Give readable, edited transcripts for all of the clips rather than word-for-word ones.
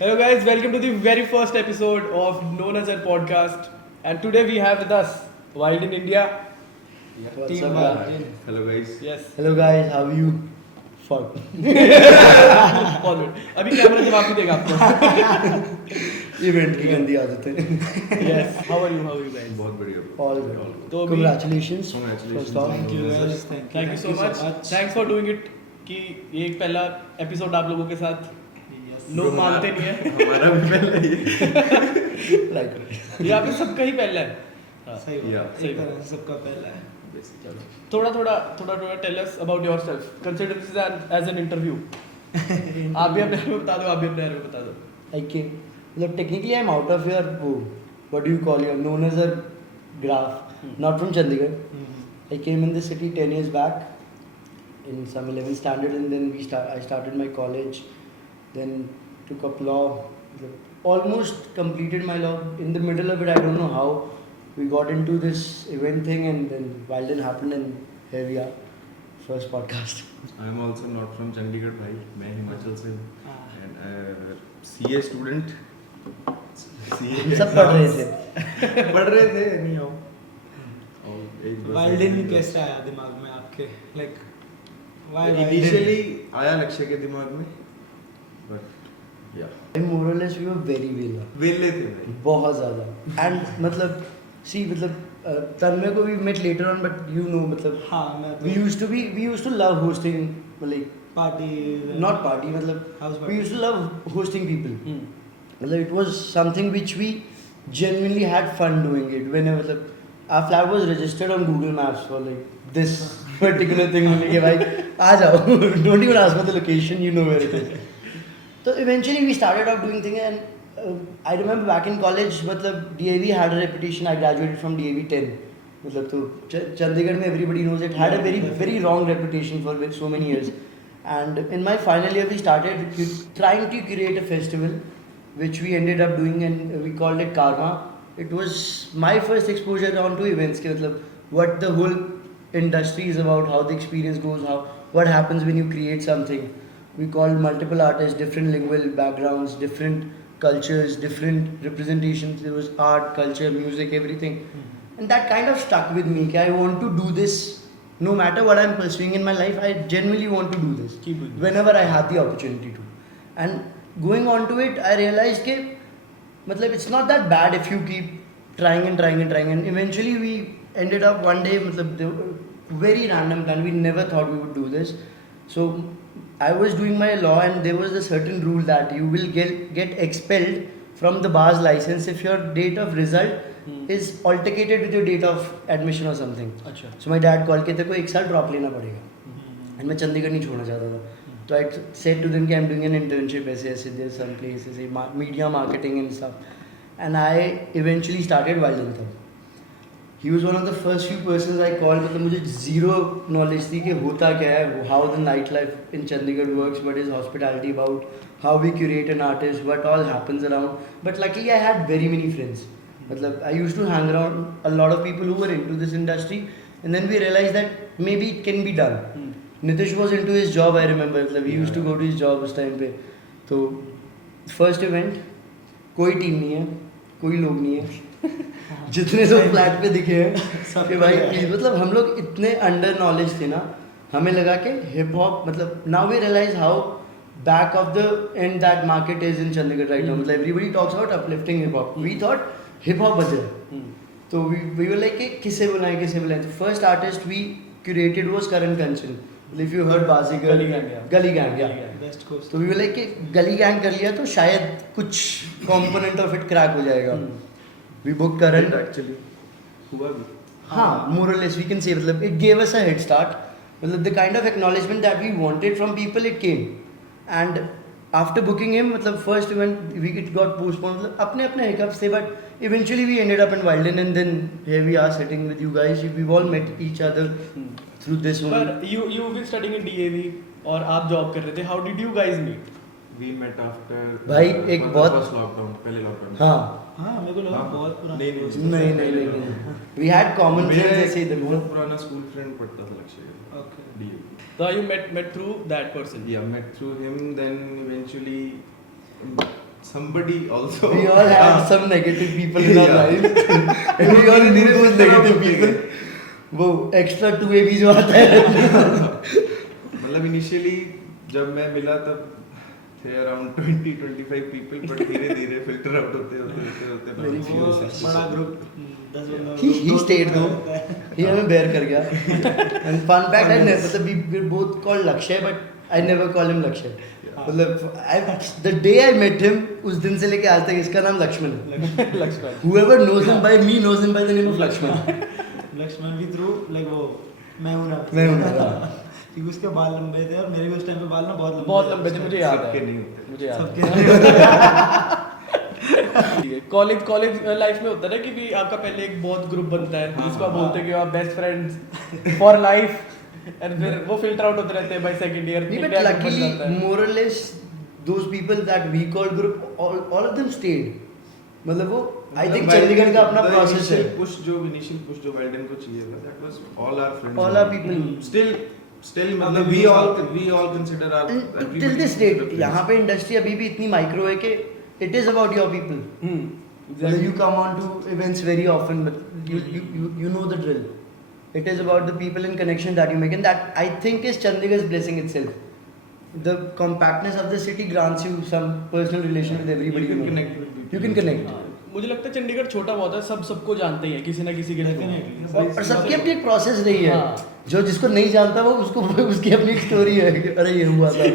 Hello guys, welcome to the very first episode of Known as a Podcast. And today we have with us Wild in India. What's Team up, Wild. guys? Hello guys. Yes. Hello guys, how are you? Fuck. All good. अभी camera जवाब भी देगा आपको. Event की गंदी आदत है. Yes. How are you guys? बहुत बढ़िया. All All good. good. तो अभी Congratulations. Congratulations. First off. Thank you. Yes, thank you so much. Thanks for doing it. कि ये एक पहला एपिसोड आप लोगों के साथ लोग मानते नहीं है. हमारा भी पहले ही. Like. ये आप सबका ही पहला है. हाँ. सही Yeah. बात सही एक बात. तरह से सबका पहला है थोड़ा tell us about yourself. Consider this as an interview. आप भी अपने बारे में बता दो, आप भी अपने बारे में बता दो. Okay. Look, technically I'm out of your, what do you call your, known as a graph. Not from Chandigarh. I came in the city 10 years back in some 11th standard, and then I started my college, then took up law, almost completed my law. In the middle of it, I don't know how we got into this event thing, and then Wilden happened, and here we are, first podcast. I am also not from Chandigarh भाई. मैं हिमाचल से हूँ. And CA student. हम सब पढ़ रहे थे. पढ़ रहे थे anyhow. और एक बस वाइल्डन एक- कैसे आया दिमाग में आपके लाइक Initially आया लक्ष्य के दिमाग में. But yeah. And more or less we were very villa. वेले थे भाई. बहुत ज़्यादा. And मतलब see मतलब तन्मय को we met later on, but you know मतलब हाँ मैं we used to love hosting, like party not party मतलब House party. we used to love hosting people. Hmm. मतलब it was something which we genuinely had fun doing it. Whenever मतलब our flat was registered on Google Maps for like this particular thing. मैंने कहा भाई आ जाओ. Don't even ask for the location, you know where it is. So eventually we started off doing things, and I remember back in college मतलब DAV had a reputation. I graduated from DAV 10. मतलब तो Chandigarh में everybody knows it had a very wrong reputation for so many years. And in my final year we started trying to create a festival, which we ended up doing, and we called it Karma. It was my first exposure onto events के मतलब what the whole industry is about, how the experience goes, what happens when you create something. We called multiple artists, different lingual backgrounds, different cultures, different representations. There was art, culture, music, everything. And that kind of stuck with me. I want to do this no matter what I'm pursuing in my life. I genuinely want to do this Keep doing this. whenever I had the opportunity to. And going on to it, I realized that matlab, it's not that bad if you keep trying and trying and trying. And eventually we ended up one day, matlab, very random plan. We never thought we would do this. So I was doing my law, and there was a certain rule that you will get expelled from the bar's license if your date of result is altercated with your date of admission or something. अच्छा. So my dad called के तेरे को एक साल drop लेना पड़ेगा. And मैं चंडीगढ़ नहीं छोड़ना चाहता था. So I said to them कि I'm doing an internship ऐसे there's some place ऐसे media marketing and stuff. And I eventually started Wilden तब. He was one of the first few persons I called. मतलब मुझे zero knowledge थी कि होता क्या है, how the nightlife in Chandigarh works, what is hospitality about, how we curate an artist, what all happens around. But luckily I had very many friends. मतलब I used to hang around a lot of people who were into this industry, and then we realized that maybe it can be done. Nitish was into his job, I remember. मतलब he used to go to his job उस time पे. तो first event कोई team नहीं है, कोई लोग नहीं है. जितने लोग फ्लैट पे दिखे हैं कि भाई प्लीज मतलब हम लोग इतने अंडर नॉलेज थे ना, हमें लगा कि हिप हॉप मतलब now we realise how back of the end that market is in Chandigarh right now. मतलब everybody talks about uplifting hip hop. We thought hip hop बज रहा है, तो वी वर लाइक कि किसे बुलाएं. तो first artist we curated was Karan Kanchan. If you heard Baazigar, Gully Gang, yeah. Gully Gang या बेस्ट कोर्स तो वी वर लाइक कि गली गैंग कर लिया तो शायद कुछ कंपोनेंट ऑफ इट क्रैक हो जाएगा. We book Karan. Actually हुआ भी. हाँ, more or less we can say मतलब it gave us a head start. मतलब the kind of acknowledgement that we wanted from people, it came. And after booking him, मतलब first event it got postponed. मतलब अपने अपने hiccups थे, but eventually we ended up in Wilden, and then here we are sitting with you guys. We've all met each other through this one. But you've been studying in DAV और आप job कर रहे थे. How did you guys meet? We met after. भाई, एक बहुत- first lockdown, पहले lockdown. हाँ, हाँ मेरे को लगा हाँ। बहुत पुराना नहीं, दोस्त नहीं, है। नहीं. We had common मेरे friends ऐसे इधर बहुत उधर. पुराना स्कूल फ्रेंड पढ़ता था लक्ष्य का. Okay. DAV. So you met through that person. Yeah, met through him. Then eventually somebody also. We all have some negative people in our life. And we all knew those negative people. वो extra 2AB जो आता है. मतलब initially जब मैं मिला तब थे अराउंड 20-25 पीपल, बट धीरे धीरे फिल्टर आउट होते Very few. बड़ा ग्रुप 10 बंदा He stayed though. He हमें bear कर गया. And fun fact, I never, मतलब we're both called Lakshay, but I never call him Lakshay. मतलब the day I met him, उस दिन से लेके आज तक इसका नाम लक्ष्मण है. Lakshman. Whoever knows him by me knows him by the name of Lakshman. Lakshman भी थ्रू लाइक वो मैं हूं ना क्योंकि उसके बाल लंबे थे और मेरे भी उस टाइम पे बाल ना बहुत लंबे थे, मुझे याद सबके है. नहीं होते. मुझे याद सबके है. कॉलेज लाइफ में होता है ना कि भी आपका पहले एक बहुत ग्रुप बनता है जिसको आप बोलते हैं कि आप best friends for life, and फिर वो फिल्टर आउट होते रहते हैं by second year. But luckily, more or less, those people that we call group, all of them stayed. मतलब वो I think चंडीगढ़ का अपना process है. Initial push जो वाइल्डन को चाहिए था, that was all our friends. All our people. Still मतलब we all consider our. Till this date, यहाँ पे इंडस्ट्री अभी भी इतनी माइक्रो है कि it is about your people. Well, you come on to events very often, but you know the drill. It is about the people and connection that you make, and that I think is Chandigarh's blessing itself. The compactness of the city grants you some personal relation with everybody. You can know. connect with people. You can connect. मुझे लगता है चंडीगढ़ छोटा बहुत है, सब सबको जानते ही हैं किसी ना किसी के थ्रू. और सबकी अपनी एक प्रोसेस रही है. हाँ. जो जिसको नहीं जानता वो उसको उसकी अपनी एक स्टोरी है कि अरे ये हुआ था.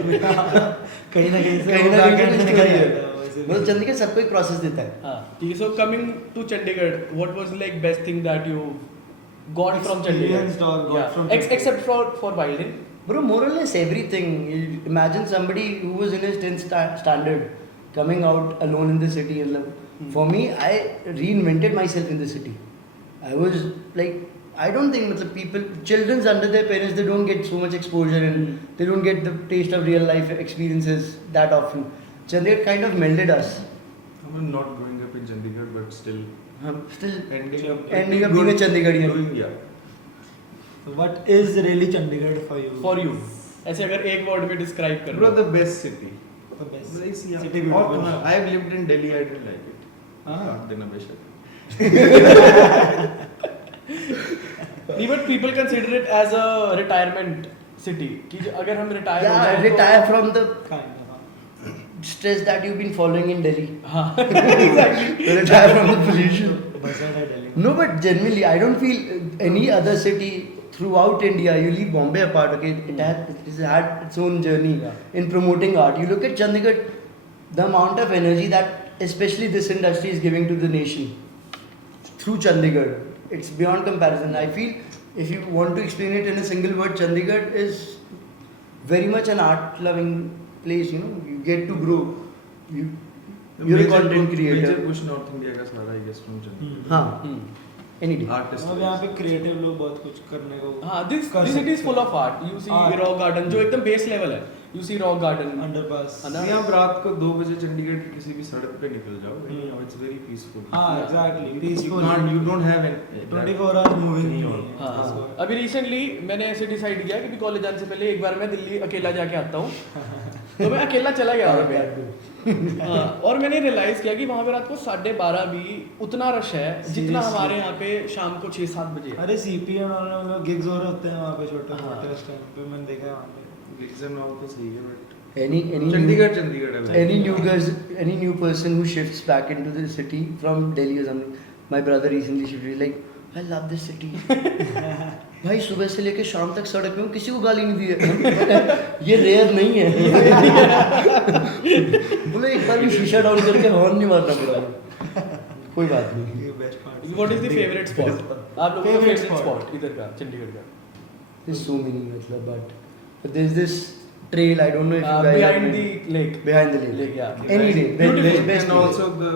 कहीं ना कहीं से कहीं ना कहीं से निकल story है. जाता है. मतलब चंडीगढ़ सबको एक प्रोसेस देता है. हाँ, ठीक है. So coming to Chandigarh, what was like best thing that you got from Experienced or Chandigarh? got from Chandigarh. Except for Wilding. Bro, more or less everything. You imagine somebody who was in his 10th standard coming out alone in the city. And for me, I reinvented myself in the city. I was like, I don't think people, children's under their parents, they don't get so much exposure and they don't get the taste of real life experiences that often. Chandigarh kind of melded us. I'm not growing up in Chandigarh, but still Still ending up being a Chandigarhian. doing, yeah. So what is really Chandigarh for you? For you. ऐसे अगर एक word में describe कर Bro, the best city. The best Nice, yeah. city और beautiful. कहाँ? I've lived in Delhi. I didn't like it. हाँ. काट देना बेशक. नहीं, but people consider it as a retirement city कि अगर हम retire हो Yeah, जाए retire from the Kind of, stress that you've been following in Delhi. हाँ. Exactly. Retire from the pollution. बसंत है Delhi. No, but generally, I don't feel any other city throughout India. You leave Bombay apart, okay? It has had its own journey in promoting art. You look at Chandigarh, the amount of energy that especially this industry is giving to the nation through Chandigarh, it's beyond comparison. I feel if you want to explain it in a single word, Chandigarh is very much an art-loving place. You know, you get to grow. You're a content creator. Major push North India का सारा I guess from Chandigarh. हाँ. Any day. Artist. अब यहाँ पे creative लोग बहुत कुछ करने को हाँ, this कर city is सकते full हैं. of art. You see Art. Rock Garden जो एकदम base level है. You see Rock Garden. Underpass. है ना? यहाँ आप रात को 2 बजे चंडीगढ़ की किसी भी सड़क पे निकल जाओ. It's very peaceful. हाँ, exactly. You Peaceful. can't. You don't have any. 24 hours moving नहीं है. हाँ. That's what- अभी रिसेंटली मैंने ऐसे डिसाइड किया कि कॉलेज जाने से पहले एक बार मैं दिल्ली अकेला जाके आता हूँ. तो मैं अकेला चला गया वहाँ पे. हाँ, और मैंने रियलाइज किया कि वहाँ पे रात को 12:30 भी उतना रश है जितना Seriously? हमारे यहाँ पे शाम को 6-7 बजे है. अरे सीपीएम और गिग्स हो रहे होते हैं वहाँ पे छोटे हाँ. मोटे उस टाइम पे मैंने देखा है वहाँ पे. Gigs and all तो सही है but Any चंडीगढ़ है भाई. any new person who shifts back into the city from Delhi or something. My brother recently shifted. He's like, I love this city. भाई सुबह से लेके शाम तक सड़क में हूँ, किसी को गाली नहीं दी है. ये रेयर नहीं है. बोले एक बार भी शीशा डाउन करके हॉर्न नहीं मारना पड़ा. कोई बात नहीं. ये best part. What is the favorite spot? आप लोगों का Favorite favorite spot? spot इधर का चंडीगढ़ का. There's so many मतलब but there's this trail. I don't know if you guys Behind have the been- lake. behind the lake. Lake, yeah. Any day. Beautiful. Best And place. also the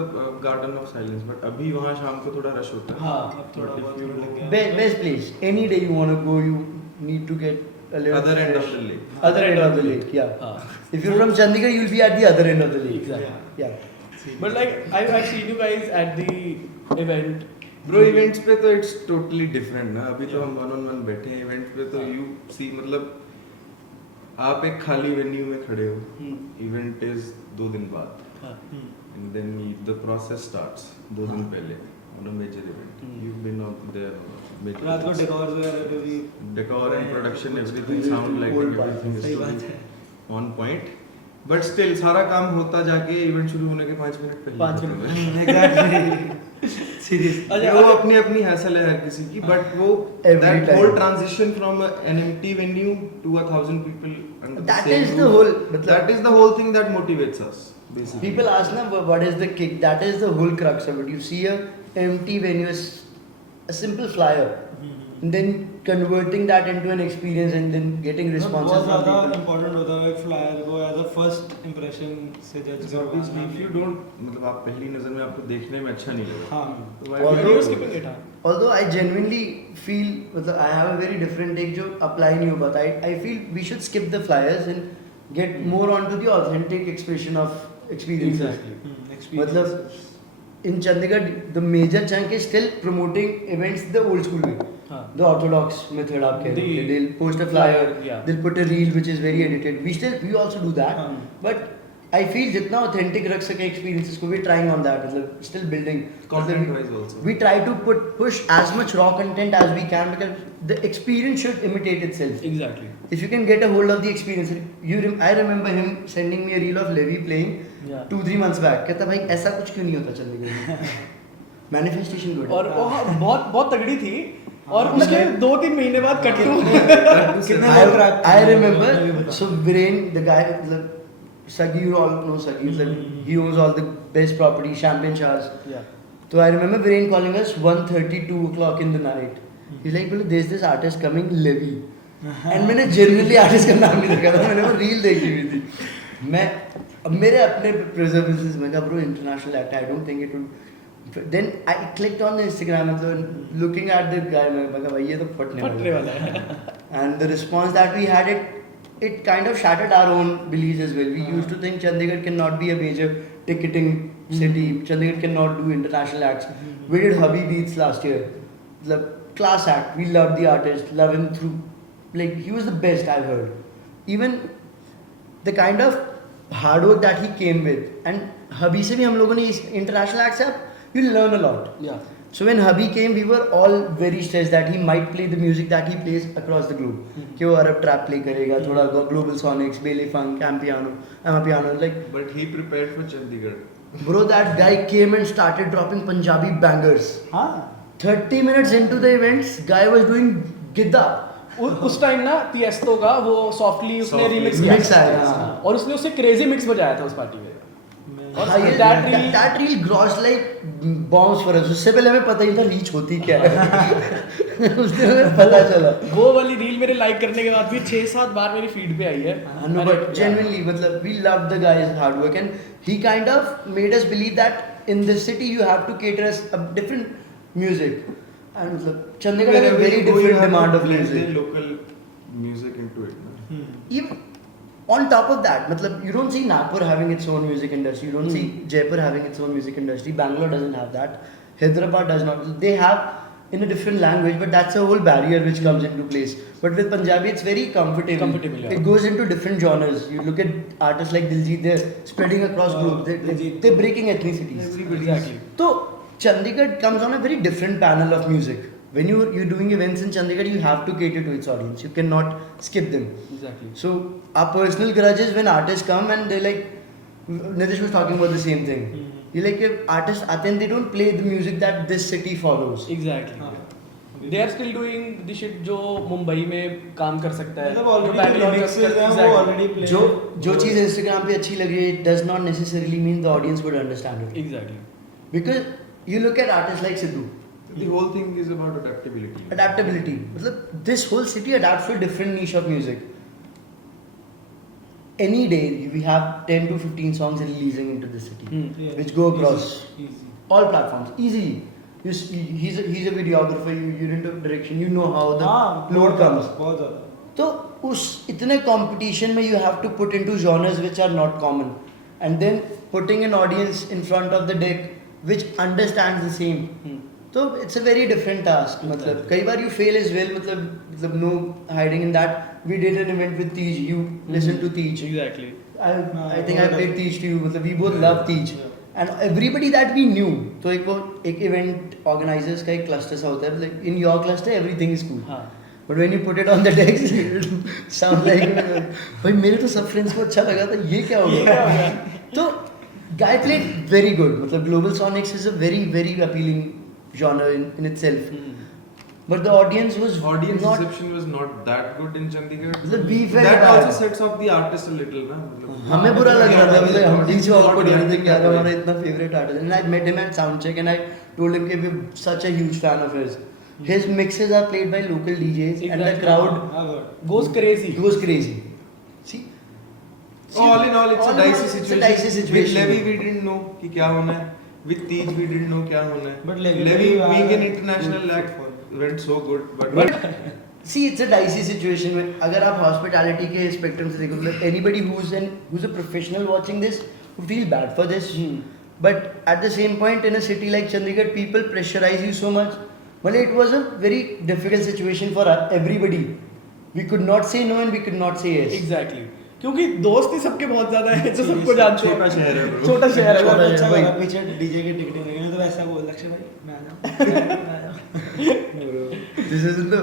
Garden of Silence. But अभी वहाँ शाम को थोड़ा rush होता है. हाँ. अब थोड़ा But if बहुत you लग go- गया. Best place. Any day you want to go, you need to get a little Other end of fresh. the lake. Other end of the lake, yeah. हाँ. If you're from Chandigarh, you'll be at the other end of the lake. Exactly. Yeah. But like I've seen you guys at the event. Bro events पे तो it's totally different ना. अभी तो हम 1-on-1 बैठे हैं. Events पे तो यू सी मतलब आप एक खाली वेन्यू में खड़े हो. इवेंट इज 2 दिन बाद. हाँ. and then the process starts 2 दिन पहले on a major event. You've been out there on a major रात को events. डेकोर वगैरह पे भी Decor and production, everything, sound, lighting, Whole part. everything is सही to बात be है on point. But still सारा काम होता जाके इवेंट शुरू होने के 5 मिनट पहले 5 खत्म है। एग्जैक्टली सीरियस अच्छा, वो अपनी अपनी हैसल है हर किसी की, but वो Every that time. whole transition from an empty venue to 1,000 people under That the same is the roof, whole. that is the whole thing that motivates us basically. People ask na what is the kick? That is the whole crux of it. You see a empty venue, a simple flyer, and then converting that into an experience and then getting responses बहुत from ज़्यादा people. Important होता है एक flyer को as a first impression से जज So obviously if you don't, मतलब आप पहली नजर में आपको देखने में अच्छा नहीं लगा, हाँ तो why Although- would you You're go skipping there? it, हाँ. Although I genuinely feel, मतलब I have a very different take जो apply नहीं हो पाता. I feel we should skip the flyers and get more onto the authentic expression of experiences. Exactly. मतलब in Chandigarh, the major chunk is still promoting events the old school way. हाँ. The orthodox method आप कह The- रहे they'll post a flyer, Yeah. they'll put a reel which is very edited. We also do that, हाँ. but I feel जितना authentic रख सके experiences को, we're trying on that. मतलब still building. Content मतलब wise also. We try to push as much raw content as we can because the experience should imitate itself. Exactly. If you can get a hold of the experience, I remember him sending me a reel of Levi playing Yeah. 2-3 months back. कहता भाई ऐसा कुछ क्यों नहीं होता चंडीगढ़ में? Manifestation good. और वो हाँ, बहुत बहुत तगड़ी थी और हाँ, उसके उसके- 2-3 महीने बाद कट टू कितने लोग crack I किए? remember, मैं भी बता। so Viren, the guy, Sagi, you all know Sagi, he owns all the best property, Champagne Shahs. Yeah. So I remember Viren calling us 1:30, 2 o'clock in the night. He's like, "Bolo, there's this artist coming, Levi." And मैंने generally artist का नाम नहीं रखा था, मैंने वो reel देखी हुई थी. मैं अब मेरे अपने preservations में कहा bro international act, I don't think it would. Then I clicked on the Instagram and so looking at the guy, मैं कहा भाई ये तो फटने वाला है. And the response that we had, it kind of shattered our own beliefs as well. We used to think Chandigarh cannot be a major ticketing city. Chandigarh cannot do international acts. We did Hubby Beats last year. The class act. We loved the artist, love him through. Like he was the best I've heard. Even the kind of hard work that he came with. And Hubby से भी हम लोगों ने इस international acts से you learn a lot. Yeah. So when Hubby came, we were all very stressed that he might play the music that he plays across the globe. कि वो Arab trap play करेगा, थोड़ा global sonics, Bailey funk, Amapiano, like But he prepared for Chandigarh. bro, that guy came and started dropping Punjabi bangers. हाँ 30 minutes into the events, guy was doing gidda. उस time ना तिएस्तो का वो softly उसने Softly remix mix किया आया, हाँ। और उसने उससे क्रेजी मिक्स बजाया था उस पार्टी में. और हाँ, ये- that reel- that reel grossed like bombs for us. उससे पहले हमें पता ही था रीच होती क्या है. उस दिन हमें पता चला. वो वाली रील मेरे लाइक करने के बाद भी 6-7 बार मेरी फीड पे आई है. No, but genuinely, मतलब we loved the guy's hard work and he kind of made us believe that in this city you have to cater us a different music. And मतलब Chandigarh has a Wherever very you go, you different have to demand of blend music. the local music into it. Na? Even on top of that, मतलब you don't see Nagpur having its own music industry. You don't see Jaipur having its own music industry. Bangalore doesn't have that. Hyderabad does not. They have in a different language, but that's a whole barrier which comes into place. But with Punjabi, it's very comfortable. Comfortable, yeah. It goes into different genres. You look at artists like Diljit, they're spreading across groups. Diljit. They're breaking ethnicities. Exactly. So Chandigarh comes on a very different panel of music. When you're doing events in Chandigarh, you have to cater to its audience. You cannot skip them. Exactly. So our personal grudge is when artists come and they're like, Nitish was talking about the same thing. You're like, if artists aate hain, they don't play the music that this city follows. Exactly. हाँ. They are still doing the shit जो मुंबई में काम कर सकता है. मतलब जो already Bangalore remixes कर- हैं वो Exactly. already play जो चीज़ Instagram पे अच्छी लग रही है, it does not necessarily mean the audience would understand it. Exactly. Because you look at artists like Sidhu, The whole thing is about adaptability. adaptability. मतलब this whole city adapts to a different niche of music. Any day we have 10 to 15 songs releasing into the city, Yeah. which go across Easy. all platforms easily. He's a videographer. You're into direction. You know how the हाँ load comes. बहुत ज़्यादा. तो उस इतने competition में you have to put into genres which are not common, and then putting an audience in front of the deck which understands the same. So it's a very different task. मतलब कई बार you fail as well. मतलब no hiding in that. We did an event with Teej. You listened to Teej. Exactly. I think I played Teej to you. मतलब we both love Teej. and everybody that we knew, तो एक event organizers का एक cluster सा होता है, like in your cluster everything is cool. हाँ. But when you put it on the decks, it sounds like भाई मेरे तो सब friends को अच्छा लगा था, ये क्या हो गया? तो guy played very good. मतलब Global Sonics is a very very appealing genre in itself. But the audience was Audience not. reception was not that good in Chandigarh. मतलब we felt That bad. also sets off the artist a little, ना मतलब. हमें बुरा लग रहा था मतलब हम It's DJ not of reacting everything यार that way. हमारा इतना favourite artist and I met him at soundcheck and I told him that we're such a huge fan of his mixes are played by local DJs and the Exactly. crowd goes crazy. goes crazy. See, All in all, it's a dicey it's situation. a dicey situation. With Levy, we didn't know कि क्या होना है. With Tej, we didn't know क्या होना है. But Levy being an good international act football. went so good, But see, it's a dicey situation में अगर आप hospitality के spectrum से देखो मतलब anybody who's a professional watching this would feel bad for this. But at the same point in a city like Chandigarh, people pressurize you so much. Well, it was a very difficult situation for everybody. We could not say no and we could not say yes. Exactly क्योंकि दोस्त ही सबके बहुत ज्यादा है जो सबको जानते हैं. छोटा शहर है bro. छोटा शहर है. छोटा अच्छा भाई. लगा पीछे डीजे की टिकटें लगी तो वैसा बोल लक्ष्य भाई मैं आ जाऊं. This isn't the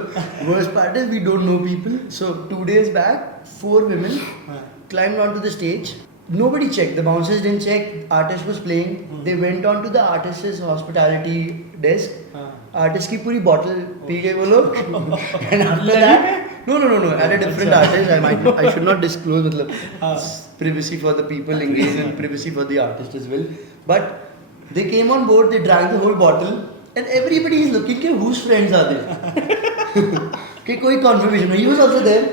worst part is we don't know people. So 2 days back, 4 women हाँ. climbed onto the stage. Nobody checked. The bouncers didn't check. Artist was playing. They went on to the artist's hospitality desk. हाँ. Artist की पूरी bottle P गए वो लोग. And after that, no. At a different artist. I should not disclose. मतलब हाँ. privacy for the people engaged and privacy for the artist as well. But they came on board. They drank the whole bottle. And everybody is looking कि whose friends are they? कि कोई confirmation. He was also there.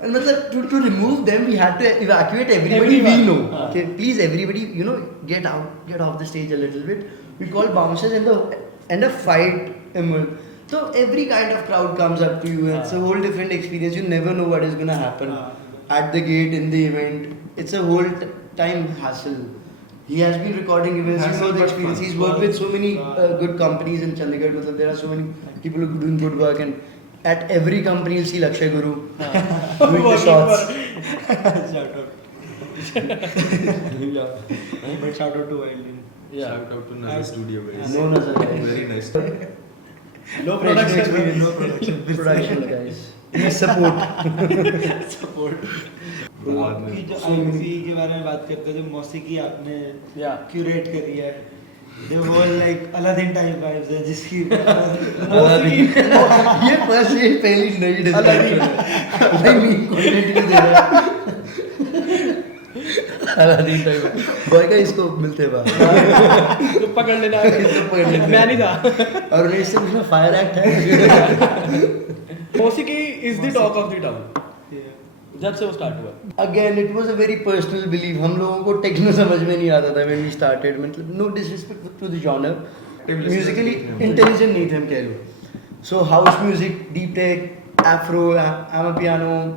And मतलब to remove them, we had to evacuate everybody we know. Okay, please everybody, get off the stage a little bit. We call bouncers and a fight emerged. So every kind of crowd comes up to you. It's a whole different experience. You never know what is gonna happen at the gate in the event. It's a whole time hassle. He has been recording events. You know Hassle the but experience. fun. He's worked with so many good companies in Chandigarh. मतलब there are so many people who are doing good work and. At every company, you'll see Lakshay Guru doing the shots. Shout out. But shout out to Wildin. Shout out to Naza Studio guys. No, no, sir. Very nice. No production. No production. Production guys. Yes, support. Support. बाद में आपकी जो IC के बारे में बात करते हैं जो मौसीकी आपने Yeah. क्यूरेट करी है the whole like Aladdin type vibes है जिसकी ये फर्स्ट ये पहली नई डिस्कशन भाई मी कंटेंट नहीं दे रहा अलादीन टाइप बॉय का इसको मिलते हैं बाहर तो पकड़ लेना है. इसको पकड़ लेते हैं. मैं नहीं था. और उन्हें इससे पूछना फायर एक्ट है Mausiqi is the talk of the town जब से वो स्टार्ट हुआ. Again it was a very personal belief हम लोगों को टेक्नो समझ में नहीं आता था व्हेन वी स्टार्टेड मतलब no disrespect to the genre musically intelligent नहीं थे हम कह लो so house music deep tech afro amapiano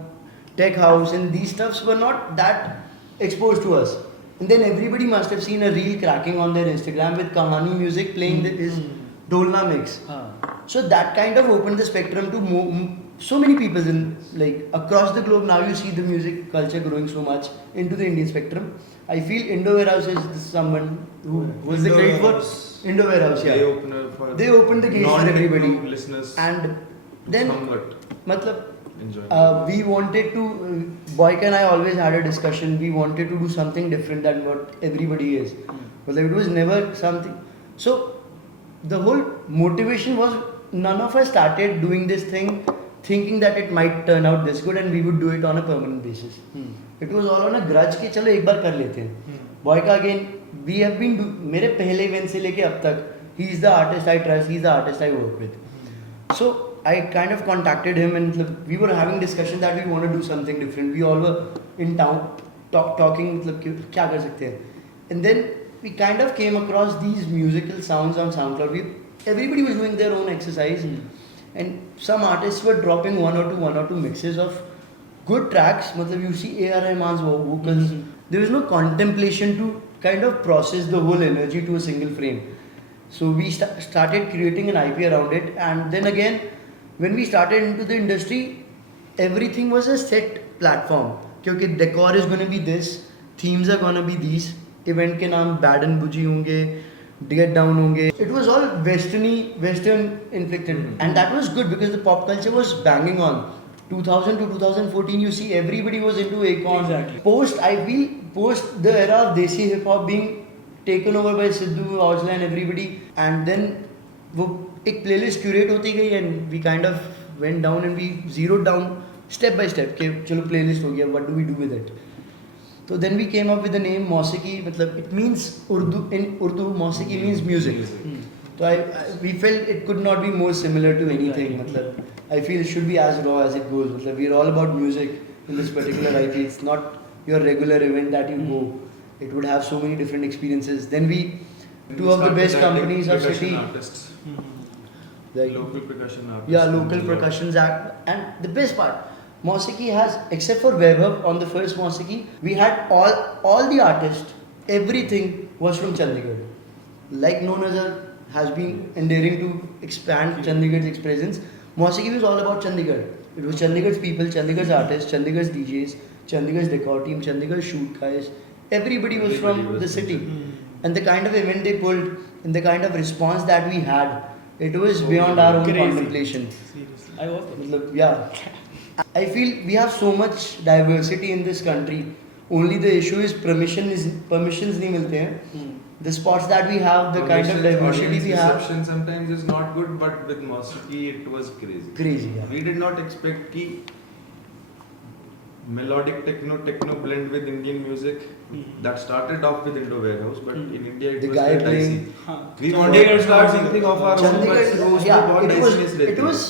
tech house and these stuffs were not that exposed to us and then everybody must have seen a reel cracking on their Instagram with Kahani music playing his Dolna mix. हाँ. So that kind of opened the spectrum to so many people in like across the globe. Now you see the music culture growing so much into the Indian spectrum. I feel Indo Warehouse is someone who was the Indo great for Warehouse. Indo Warehouse. Eye Yeah, opener for they opened the gates for non-techno everybody. listeners And then somewhat matlab enjoy. we wanted to Boyka and I always had a discussion. We wanted to do something different than what everybody is. But it was never something. So the whole motivation was none of us started doing this thing thinking that it might turn out this good and we would do it on a permanent basis. It was all on a grudge कि चलो एक बार कर लेते हैं. Boyka again we have been मेरे पहले event से लेके अब तक he is the artist I trust, he is the artist I work with. So I kind of contacted him and we were having discussion that we want to do something different. We all were in town talking मतलब क्या कर सकते हैं. And then we kind of came across these musical sounds on SoundCloud. Everybody was doing their own exercise and some artists were dropping one or two mixes of good tracks. मतलब you see A.R. Rahman's vocals. There was no contemplation to kind of process the whole energy to a single frame. So we started creating an IP around it and then again when we started into the industry everything was a set platform. क्योंकि decor is going to be this, themes are going to be these, event के नाम bad and बुजी होंगे, get down होंगे. It was all western inflected, and that was good because the pop culture was banging on. 2000 to 2014, you see everybody was into Akon. Exactly. I feel post the era of Desi hip hop being taken over by Sidhu, Aujla and everybody, and then वो एक playlist curate होती गई and we kind of went down and we zeroed down step by step कि चलो playlist हो गया, what do we do with it? So then we came up with the name Mausiki. मतलब it means in Urdu Mausiki means music. So we felt it could not be more similar to anything. मतलब I feel it should be as raw as it goes. मतलब we're all about music in this particular IP. It's not your regular event that you go. It would have so many different experiences. Then two of the best companies of city. Artists. Like, Local percussion artists. yeah, local percussions act. And the best part, Mausiki has, except for Vaibhav on the first Mausiki, we had all the artists, everything was from Chandigarh. Like no other has been endearing to expand Chandigarh's presence. Mausiki was all about Chandigarh. It was Chandigarh's people, Chandigarh's artists, Chandigarh's DJs, Chandigarh's decor team, Chandigarh's shoot guys. Everybody was from the city. And the kind of event they pulled, and the kind of response that we had, it was So beyond our own crazy. contemplation. Seriously. I was. मतलब, yeah. I feel we have so much diversity in this country. Only the issue is permissions नहीं मिलते हैं. The spots that we have, the kind of diversity we have. Reception sometimes is not good, but with Mausiki it was crazy. Crazy, yeah. We did not expect कि melodic techno blend with Indian music that started off with Indo Warehouse, but in India it The was guy still dicey. playing- हाँ. We Chandigarh wanted to start was- something of our own, but Chandigarh, उसमें yeah, बहुत it was diciness रहती it was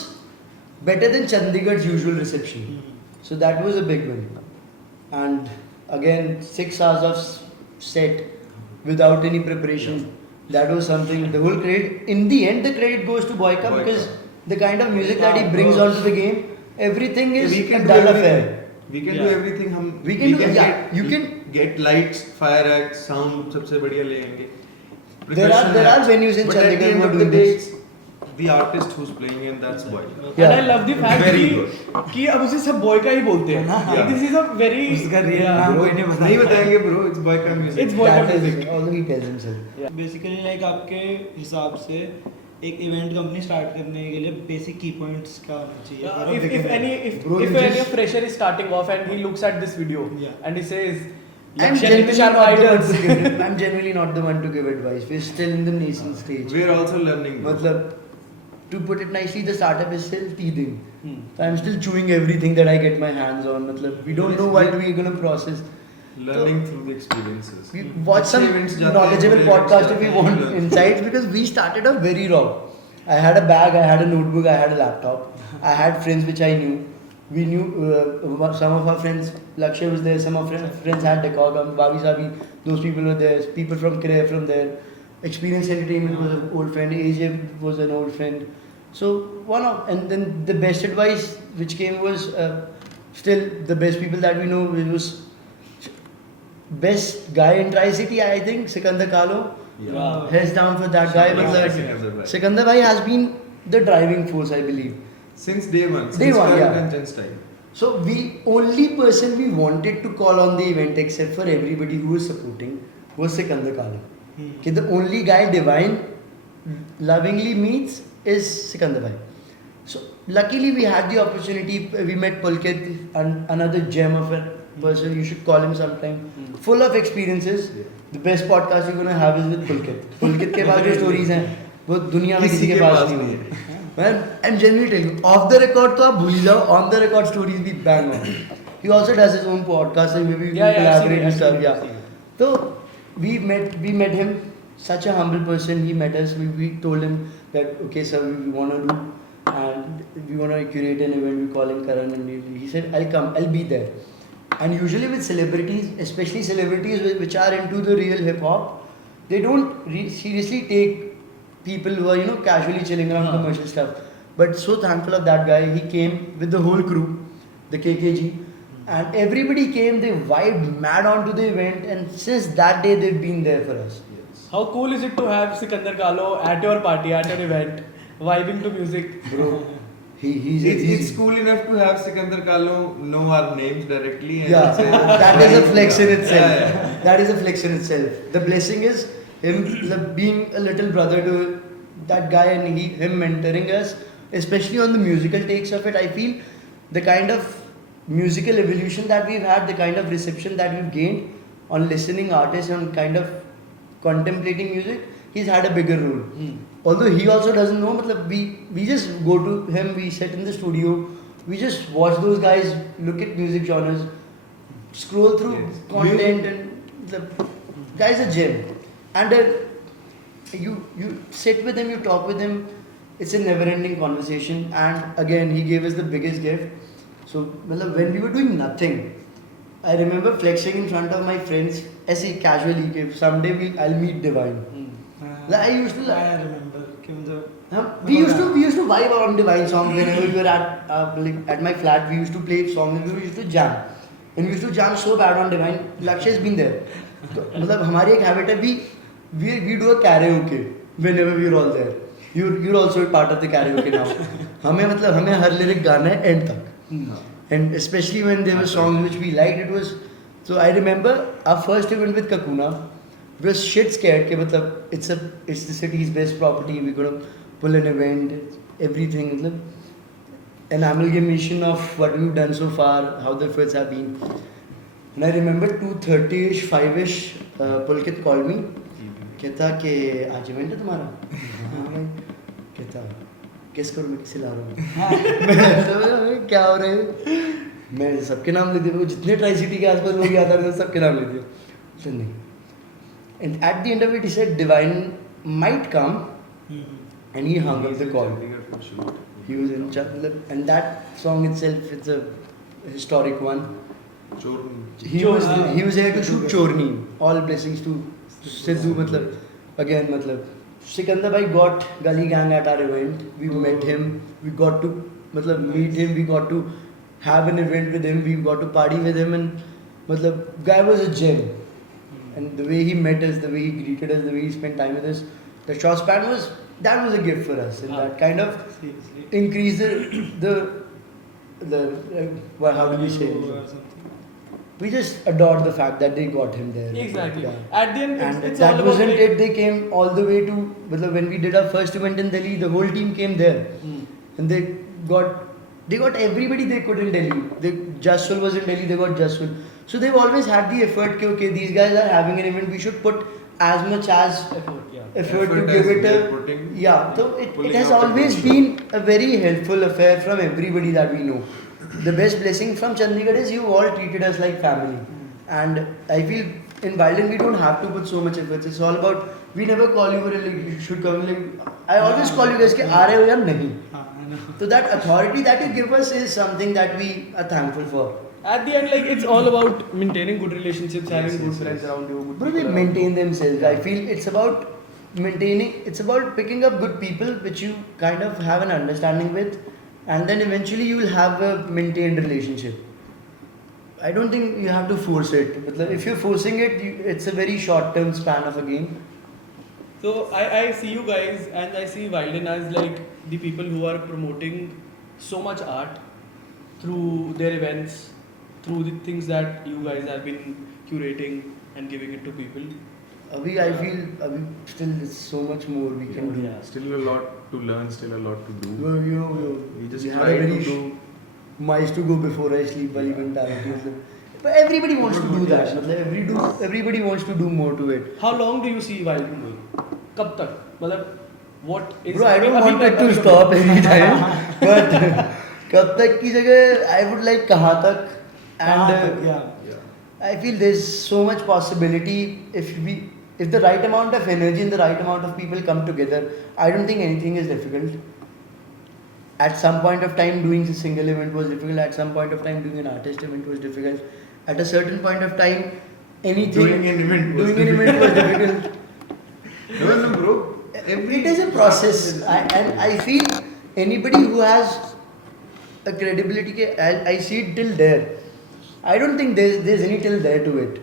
better than Chandigarh's usual reception. So that was a big win. And again, 6 hours of set without any preparation. That was something. The whole credit, in the end, the credit goes to Boyka Boyka. because the kind of music that he brings onto the game, everything is we a can do dull everything. affair. We can do everything. हम We can do- yeah, get, you can- get lights, fire acts, sound सबसे बढ़िया ले आएंगे. There are Percussion venues in but at the Chandigarh end who are of the doing day, this. it's the artist who's playing and that's why. And I love the fact Very कि अब उसे सब boy का ही बोलते हैं. Yeah. This is a very उसका real नाम कोई नहीं नहीं बताएगा. बताएंगे bro, it's Boyka music. It's Boyka That is, music. although he tells himself. Basically like आपके हिसाब से एक इवेंट कंपनी स्टार्ट करने के लिए बेसिक की पॉइंट्स क्या होना चाहिए for a If beginner? any Bro, you if any just- fresher is starting off and he looks at this video Yeah. and he says, I'm Lakshya genuinely Nitish are my not the one idols. to give it. I'm genuinely not the one to give advice. We're still in the nascent stage. We're also learning. bro. मतलब, to put it nicely, the startup is still teething. Hmm. So I'm still chewing everything that I get my hands on. मतलब, we don't know what we're gonna process. Learning through the experiences. We watch some अच्छे events जाते हैं, knowledgeable बुरे events podcast if we जाते हैं, want learn. insights because we started off very raw. I had a bag, I had a notebook, I had a laptop. I had friends which I knew. We knew some of our friends. Lakshya was there. Some of our friends had decor. Babi Sabi, those people were there. People from Korea from there. Experience Entertainment was an old friend. AJ was an old friend. So and then the best advice which came was still the best people that we know. It was best guy in Tri-City, I think, Sikandar Kalo. Yeah. Heads down for that guy. Sikandar Matlab, Sikandar bhai. Sikandar bhai has been the driving force, I believe. Since day one. Day Since one, Karan yeah. Kanchan's time. So we only person we wanted to call on the event except for everybody who was supporting was Sikandar Kalo. Okay, the only guy Divine lovingly meets is Sikandar bhai. So luckily we had the opportunity. We met Pulkit, another gem of a person. You should call him sometime. Full of experiences. Yeah. The best podcast you're gonna have is with Pulkit. Pulkit के पास जो stories हैं वो दुनिया में किसी के पास नहीं होंगी. Man, I'm genuinely telling you, off the record तो आप भूल ही जाओ, on the record stories भी bang on. He also does his own podcast and maybe we Yeah, yeah, I've seen collaborate it, and I've stuff. seen it, Yeah. I've seen it. So we met him, such a humble person. He met us. We told him that okay, sir, we want to do and we want to curate an event. We call him Karan, and he said, "I'll come. I'll be there." And usually with celebrities, especially celebrities which are into the real hip hop, they don't seriously take people who are casually chilling around commercial stuff. But so thankful of that guy. He came with the whole crew, the KKG, and everybody came. They vibed mad onto the event, and since that day they've been there for us. Yes. How cool is it to have Sikandar Kalo at your party, at your event, vibing to music? Bro, he's It's cool enough to have Sikandar Kalo know our names directly and Yeah, say, that is a flex in itself. Yeah, yeah. that is a flex in itself. The blessing is him being a little brother to that guy and him mentoring us, especially on the musical takes of it. I feel the kind of musical evolution that we've had, the kind of reception that we've gained on listening artists and kind of contemplating music, he's had a bigger role. Although he also doesn't know, matlab, we just go to him, we sit in the studio, we just watch those guys look at music genres, scroll through content, and the guy's a gem. And you sit with him, you talk with him, it's a never-ending conversation. And again, he gave us the biggest gift. So matlab, when we were doing nothing, I remember flexing in front of my friends, ऐसे casually, कि someday I'll meet Divine. Like, I used to. I remember कि मतलब We used to vibe on Divine songs whenever we were at my flat. We used to play songs and we used to jam. And we used to jam so bad on Divine. Lakshya has been there. तो मतलब हमारी एक habit है we do a karaoke whenever we're all there. You're also a part of the karaoke now. हमें हर lyric गाना है end तक. And especially when there were songs which we liked, it was. So I remember our first event with Kakuna. We were shit scared कि मतलब it's the city's best property. We're gonna pull an event, everything. मतलब an amalgamation of what we've done so far, how the efforts have been. And I remember 2:30ish, 5ish, Pulkit called me. कहता कि आज event है तुम्हारा? हाँ भाई. कहता किस करूँ मैं किसे ला रहा हूँ? मैं तो क्या हो रहा है? मैं सबके नाम ले दिए. वो जितने ट्राई सिटी के आसपास लोग याद आ रहे थे सबके नाम ले दिए. तो नहीं. And at the end of it, he said Divine might come, and he hung up the call. He was in Chandler, and that song itself, it's a historic one. He was here to shoot Chorni. All blessings to Sidhu. मतलब again मतलब Sikandar bhai got Gully Gang at our event. We met him. We got to मतलब meet him. We got to have an event with him. We got to party with him, and मतलब guy was a gem. And the way he met us, the way he greeted us, the way he spent time with us, the short span was a gift for us, and that kind of increased the how do we say it? We just adored the fact that they got him there. Exactly. Yeah. At the end, And it's that all about wasn't like, it. They came all the way to when we did our first event in Delhi. The whole team came there, and they got everybody they could in Delhi. Jasul was in Delhi. They got Jasul. So they've always had the effort. Ki, okay, these guys are having an event. We should put as much as effort to give it a. Yeah. So it has always been a very helpful affair from everybody that we know. The best blessing from Chandigarh is you all treated us like family. And I feel in Wildin we don't have to put so much effort. It's all about, we never call you like you should come. Like, I always call you guys कि आ रहे हो या नहीं. So that authority that you give us is something that we are thankful for. At the end, like it's all about maintaining good relationships, having good friends around you. Good But they people around you. maintain themselves. I feel it's about maintaining, it's about picking up good people which you kind of have an understanding with, and then eventually you will have a maintained relationship. I don't think you have to force it. But if you're forcing it, it's a very short term span of a game. So I see you guys and I see Wildin as like the people who are promoting so much art through their events, through the things that you guys have been curating and giving it to people. I feel still there's so much more we can do. Still a lot to learn, still a lot to do. We just have try a very to do. miles to go before I sleep while mentality. But everybody wants to do that. मतलब everybody wants to do more to it. How long do you see Wildin going? कब तक? मतलब what is? Bro, I don't अभी want it तक- to stop any time. But कब तक की जगह I would like कहाँ तक. And I feel there's so much possibility if the right amount of energy and the right amount of people come together. I don't think anything is difficult. At some point of time, doing a single event was difficult. At some point of time, doing an artist event was difficult. At a certain point of time, Doing an event was difficult. No, bro. It is a process, and I feel anybody who has a credibility, I see it till there. I don't think there's any till there to it.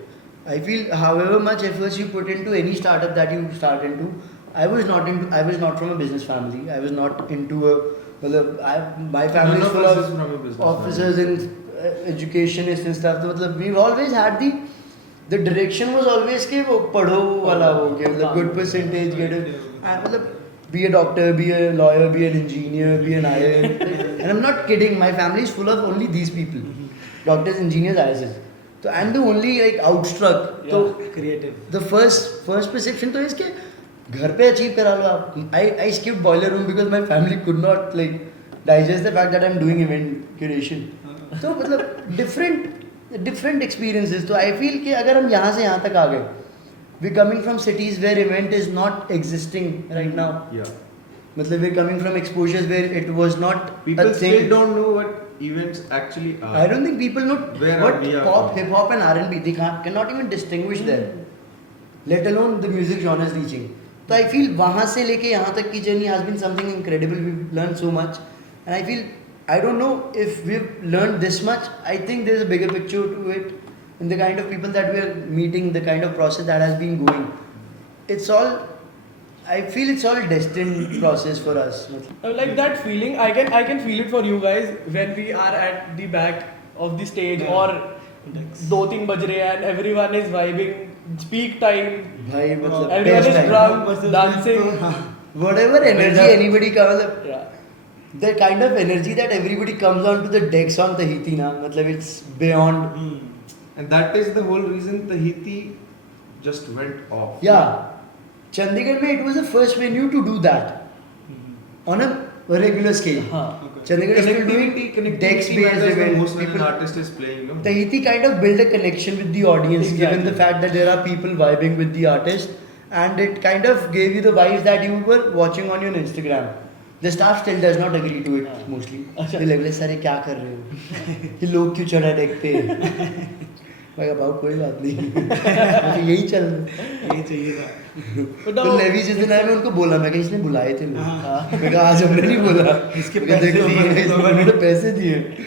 I feel however much efforts you put into any startup that you start into, I was not from a business family. I was not into my family None is of full us of is from a business officers and educationists and stuff. So, we've always had the the direction was always कि वो पढ़ो वाला हो गया मतलब good percentage get it मतलब be a doctor, be a lawyer, be an engineer, be an IAS. And I'm not kidding, my family is full of only these people. Doctors, engineers, IASs. So I'm the only like outstruck. तो creative. the first perception तो इसके घर पे achieve करा लो आप. I skipped boiler room because my family could not like digest the fact that I'm doing event curation. तो मतलब different experiences. तो I feel कि अगर हम यहाँ से यहाँ तक आ गए, we're coming from cities where event is not existing right now. Yeah. मतलब we're coming from exposures where it was not People a thing. still don't know what events actually are. I don't think people know Where what we are pop, from. hip hop and R&B. They cannot even distinguish there. Let alone the music genres reaching. So I feel वहाँ से लेके यहाँ तक की journey has been something incredible. We've learned so much, and I feel I don't know if we've learned this much. I think there's a bigger picture to it, in the kind of people that we are meeting, the kind of process that has been going. It's all. I feel it's all destined process for us. Like that feeling, I can feel it for you guys when we are at the back of the stage or 2-3 बज रहे हैं and everyone is vibing, peak time, भाई मतलब everyone best is time. drunk, dancing. Whatever energy anybody का मतलब Yeah. the kind of energy that everybody comes onto the decks on Tahiti na, मतलब it's beyond. And that is the whole reason Tahiti just went off. Yeah, Chandigarh में it was the first venue to do that on a regular scale. हाँ. Chandigarh is still doing Connectivity decks-based matters the events. most when an People, artist is playing, no? Tahiti kind of build a connection with the audience, given the Exactly. fact that there are people vibing with the artist, and it kind of gave you the vibes that you were watching on your Instagram. The staff still does not agree to it mostly. अच्छा. ये level सारे क्या कर रहे हो? ये लोग क्यों चढ़ा डेक पे? मैं कहा भाव कोई बात नहीं, मुझे यही चल रहा है. यही चाहिए था. But तो now- लेवी जिस दिन आया मैं उनको बोला, मैं कहा इसने बुलाए थे लोग. हाँ. मैं कहा आज हमने नहीं बोला, इसके मैं कहा, पैसे देखो, दिए, इसने लोगों ने. उन्होंने पैसे दिए.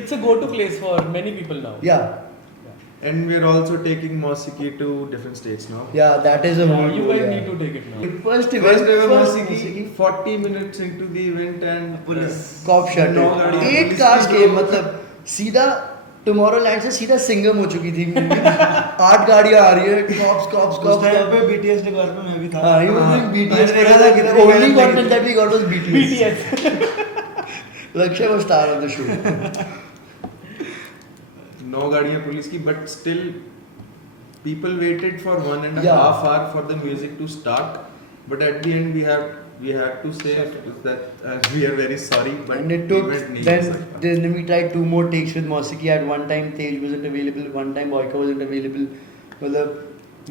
It's a go-to place for many people now. Yeah, And we're also taking Mosiki to different states now. yeah, that is a Yeah, whole. you guys yeah. need to take it now. First event, First ever first Mosiki, 40 minutes into the event and Police. Cop shut नौ गाड़ी 8 police cars की के जो- मतलब सीधा Tomorrowland से सीधा सिंगम हो चुकी थी. 8 गाड़ियां आ रही है, कॉप्स कॉप्स उस टाइम कॉप्स. पे BTS के बारे में मैं भी था. हाँ, he was doing BTS. मैंने देखा था किधर The only गलत content लगी. that we got was BTS. BTS. Lakshya was star of the show. 9 गाड़ियां पुलिस की, but still people waited for 1.5 Yeah. hour for the music to start. But at the end we had to say that we are very sorry, but And it took, event नहीं हो सकता. then we tried 2 more takes with Mosiki. At one time Tej wasn't available, one time Boyka wasn't available. मतलब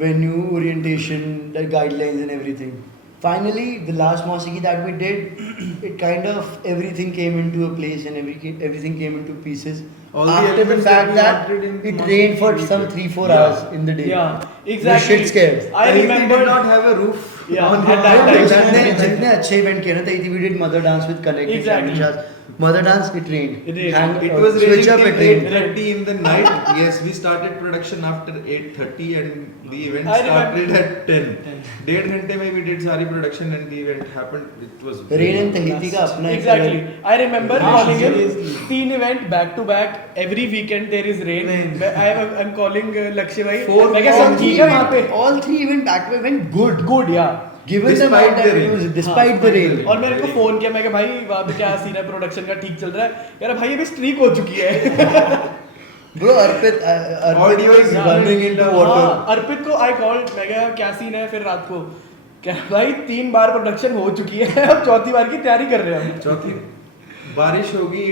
venue orientation, the guidelines and everything. Finally, the last Mosiki that we did, it kind of everything came into a place and everything came into pieces. All the After the elements fact that we that wanted in it Mosiki rained for we some did. 3-4 Yeah. hours in the day. Yeah, We exactly. were shit scared. I Tahiti remember. did not have a roof. Yeah, on at that the- time. जितने अच्छे event किए ना Tahiti, we did Mother Dance with Connect. with Exactly. Shamil Shah. Mother Dance, it rained. It rained. Hang, It was switch raining up, till it rained. 8:30 in the night. Yes, we started production after 8:30 and the event I started remember. at 10. 1.5 घंटे में we did सारी production and the event happened. It was Rain and Tahiti का अपना एक Exactly. I remember Yeah, calling him seriously. 3 event back to back. Every weekend there is rain. Rain. I'm calling Lakshya bhai. Four मैं क्या सब all ठीक three है वहाँ पे? event- all 3 event back to went good. Good, yeah. Given the Despite fact the that it rain. was despite the rain. और मैंने इनको फोन किया, मैं कहा भाई वहाँ पे क्या सीन है, प्रोडक्शन का ठीक चल रहा है? कह रहा भाई अभी स्ट्रीक हो चुकी है. Bro, Arpit Audio was is running into water. हाँ, अर्पित को I called, मैं कहा क्या सीन है फिर रात को? कह रहा भाई 3 बार प्रोडक्शन हो चुकी है, अब 4थी बार की तैयारी कर रहे हैं हम. चौथी बारिश होगी,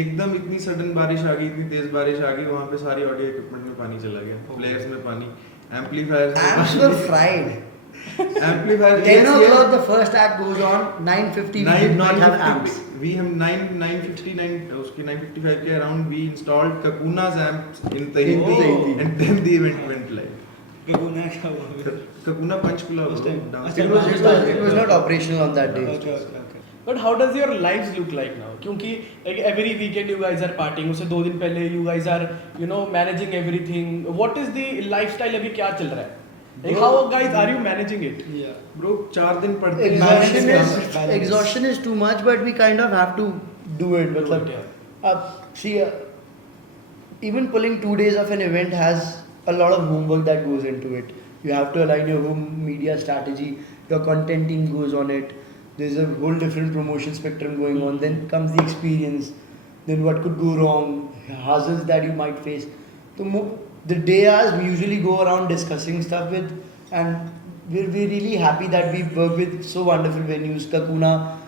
एकदम इतनी सडन बारिश आ गई, इतनी तेज बारिश आ गई, वहाँ पे सारी ऑडियो इक्विपमेंट में पानी चला गया, प्लेयर्स में पानी, एम्पलीफायर्स में Amps पानी, were fried. Amplifier 10 o'clock the first act goes on. 9:50 we did not have amps. We have 9:59 उसके 9:55 के around we installed Kakuna's amps in Tahiti Tahiti. and then the event went live. Kakuna क्या हुआ फिर? Kakuna Panchkula उस time. dance. अच्छा, It was not operational on that day. Okay, okay. But how does your lives look like now? क्योंकि like every weekend you guys are partying, उससे 2 दिन पहले you guys are managing everything. What is the lifestyle अभी क्या चल रहा है? Like how guys are you managing it? Yeah. Bro 4 दिन पढ़ते हैं, Exhaustion Balance, is balance. exhaustion is too much, but we kind of have to do it. Do मतलब it, yeah. see, even pulling 2 days of an event has a lot of homework that goes into it. You have to align your home media strategy, your content team goes on it. There's a whole different promotion spectrum going on. Then comes the experience. Then what could go wrong, hazards that you might face. The day as we usually go around discussing stuff with, and we're really happy that we work with so wonderful venues. Kakuna,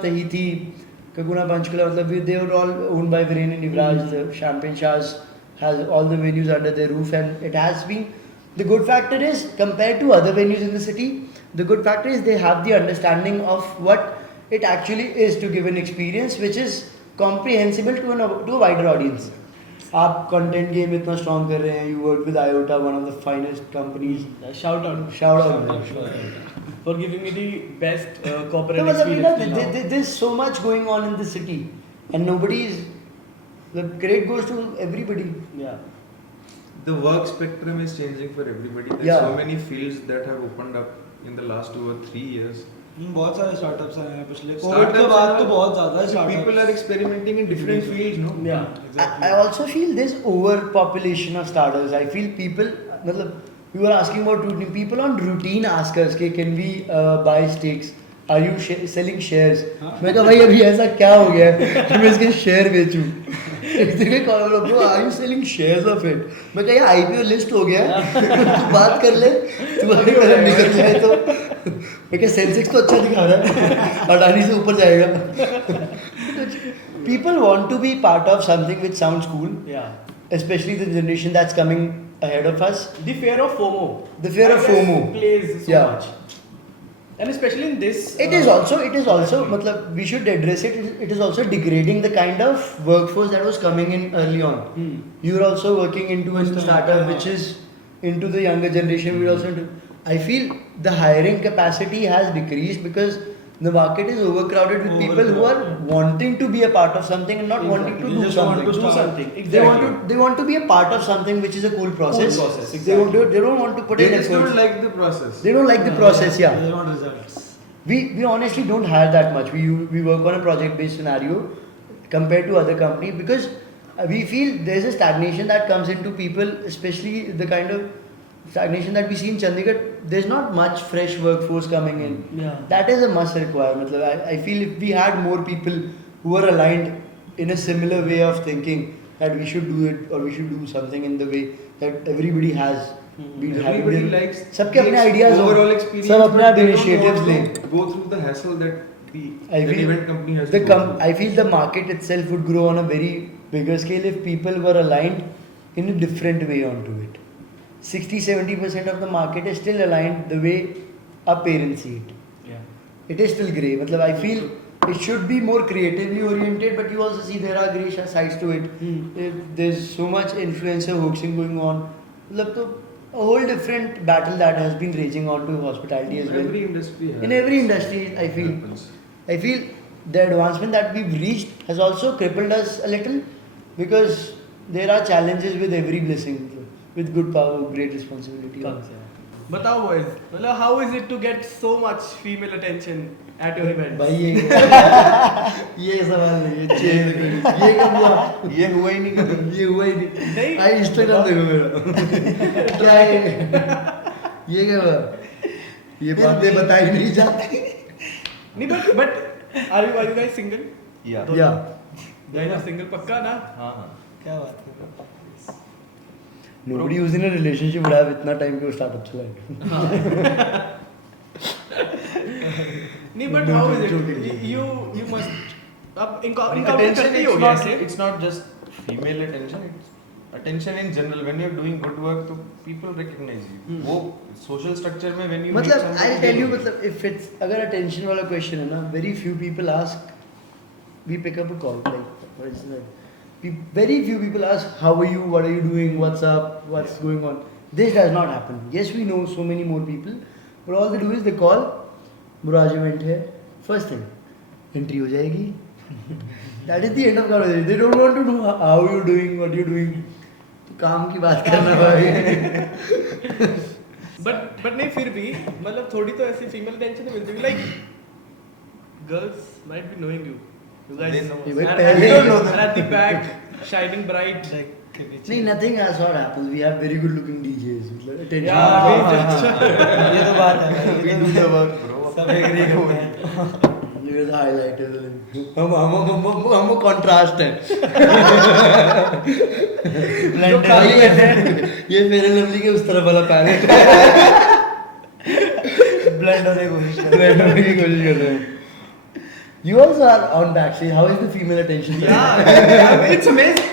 Tahiti, Kakuna, Panchkula, they were all owned by Viren and Yuvraj. The Champagne Shahs has all the venues under their roof, and it has been. The good factor is, compared to other venues in the city, the good factor is they have the understanding of what it actually is to give an experience which is comprehensible to a wider audience. आप content game इतना strong कर रहे हैं. You work with IOTA, one of the finest companies. Shout out. Shout out. For giving me the best corporate No, मतलब experience. you know, there's so much going on in the city, and nobody's. The credit goes to everybody. Yeah. The work spectrum is changing for everybody. There's Yeah. so many fields that have opened up in the last 2 or 3 years. बहुत सारे startups आए हैं पिछले Covid के बाद तो बहुत ज़्यादा startups. People are experimenting in different fields, no? Yeah. I also feel there's overpopulation of startups. I feel people, मतलब, we were asking about routine. People on routine ask us, कि can we buy stakes? Are you selling shares? मैं कहा भाई अभी ऐसा क्या हो गया है कि मैं इसके शेयर बेचूं? Bro, are you selling shares of it? मैं कहा यार IPO लिस्ट हो गया है, तू बात कर ले, तू अभी मेरा निकल जाए तो. मैं कहा सेंसेक्स तो अच्छा दिखा रहा है, अडानी से ऊपर जाएगा. People want to be part of something which sounds cool, Yeah. especially the generation that's coming ahead of us. The fear of FOMO. The fear of I guess FOMO. plays so Yeah. much. And especially in this. It is also, matlab, we should address it. It is also degrading the kind of workforce that was coming in early on. You are also working into a startup which is into the younger generation. We also into. I feel the hiring capacity has decreased because the market is overcrowded with people who are wanting to be a part of something and not wanting to They do just want something. to Do start. something. They Exactly. want to be a part of something which is a cool process. process, They don't want to put They in just effort. don't like the process. They don't like the process. Yeah. They want results. We honestly don't hire that much. We work on a project based scenario compared to other companies because we feel there's a stagnation that comes into people, especially the kind of stagnation that we see in Chandigarh. There's not much fresh workforce coming in. Yeah. That is a must require. Matlab, I feel if we had more people who are aligned in a similar way of thinking that we should do it or we should do something in the way that everybody has. been having Everybody their- likes सबके अपने takes ideas हो, overall experience, सब अपने but आप they don't initiatives want लें. to go through the hassle that the I an feel event company has the to go through. I feel the market itself would grow on a very bigger scale if people were aligned in a different way onto it. 60-70% of the market is still aligned the way our parents see it. Yeah. It is still grey. I feel it should be more creatively oriented, but you also see there are grey sides to it. There's so much influencer hoaxing going on. A whole different battle that has been raging on to hospitality as well. Every industry has. In every industry, I feel. happens. I feel the advancement that we've reached has also crippled us a little because there are challenges with every blessing. With good power, great responsibility. बताओ boys, मतलब how is it to get so much female attention at your event? भाई ये सवाल नहीं ये कब हुआ ये हुआ ही नहीं कभी. ये हुआ ही नहीं नहीं। भाई इंस्टाग्राम देखो मेरा क्या है ये क्या हुआ ये बातें बताई नहीं जाती नहीं but are you guys single? Yeah. या Guys are single पक्का ना? हाँ हाँ. क्या बात कर रहे हो? nobody was in a relationship would have इतना टाइम के स्टार्टअप चलाए नहीं but how is it? You must अब encounter Attention, करते ही हो it's गया not, ऐसे. it's not just female attention, it's attention in general. When you're doing good work, तो people recognize you. वो social structure में when you meet मतलब somebody, I'll tell they you know. मतलब if it's अगर attention वाला question है ना very few people ask we pick up a call like for instance very few people ask how are you, what are you doing, what's up, what's going on. This does not happen. Yes, we know so many more people, but all they do is they call, Muraj event है, first thing, entry हो जाएगी. That is the end of conversation. They don't want to know how you're doing, what you're doing. तो काम की बात करना भाई. But नहीं फिर भी मतलब थोड़ी तो ऐसी female attention मिलती है like girls might be knowing you. You guys They know. ये भाई and पहले you he don't know them. And at the back shining bright. Like के पीछे नहीं, nothing has not happened. We have very good looking DJs. मतलब attention. ये तो बात है भाई, We ये do तो the work, bro. सब एग्री करते हैं। You're the highlighter. हम contrast है. जो काली है ये फेयर एंड लवली के उस तरफ वाला पैलेट है. ब्लेंड होने की कोशिश कर रहे Blend होने की कोशिश कर रहे हैं. You also are on backstage. How is the female attention? Yeah, it's amazing.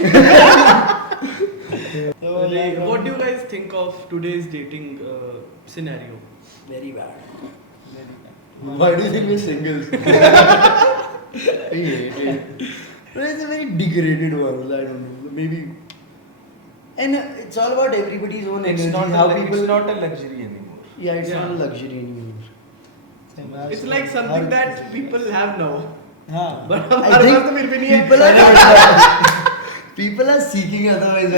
तो Like, what do you guys think of today's dating scenario? Very bad. Why do you think we're singles? I hate it. But it's a very degraded world. I don't know. Maybe. And it's all about everybody's own energy. It's not how a, people. it's not a luxury anymore. Yeah, it's Yeah. not a luxury anymore. It's like something that people have now. हाँ But I हमारे think पास तो फिर भी नहीं है. people are seeking otherwise.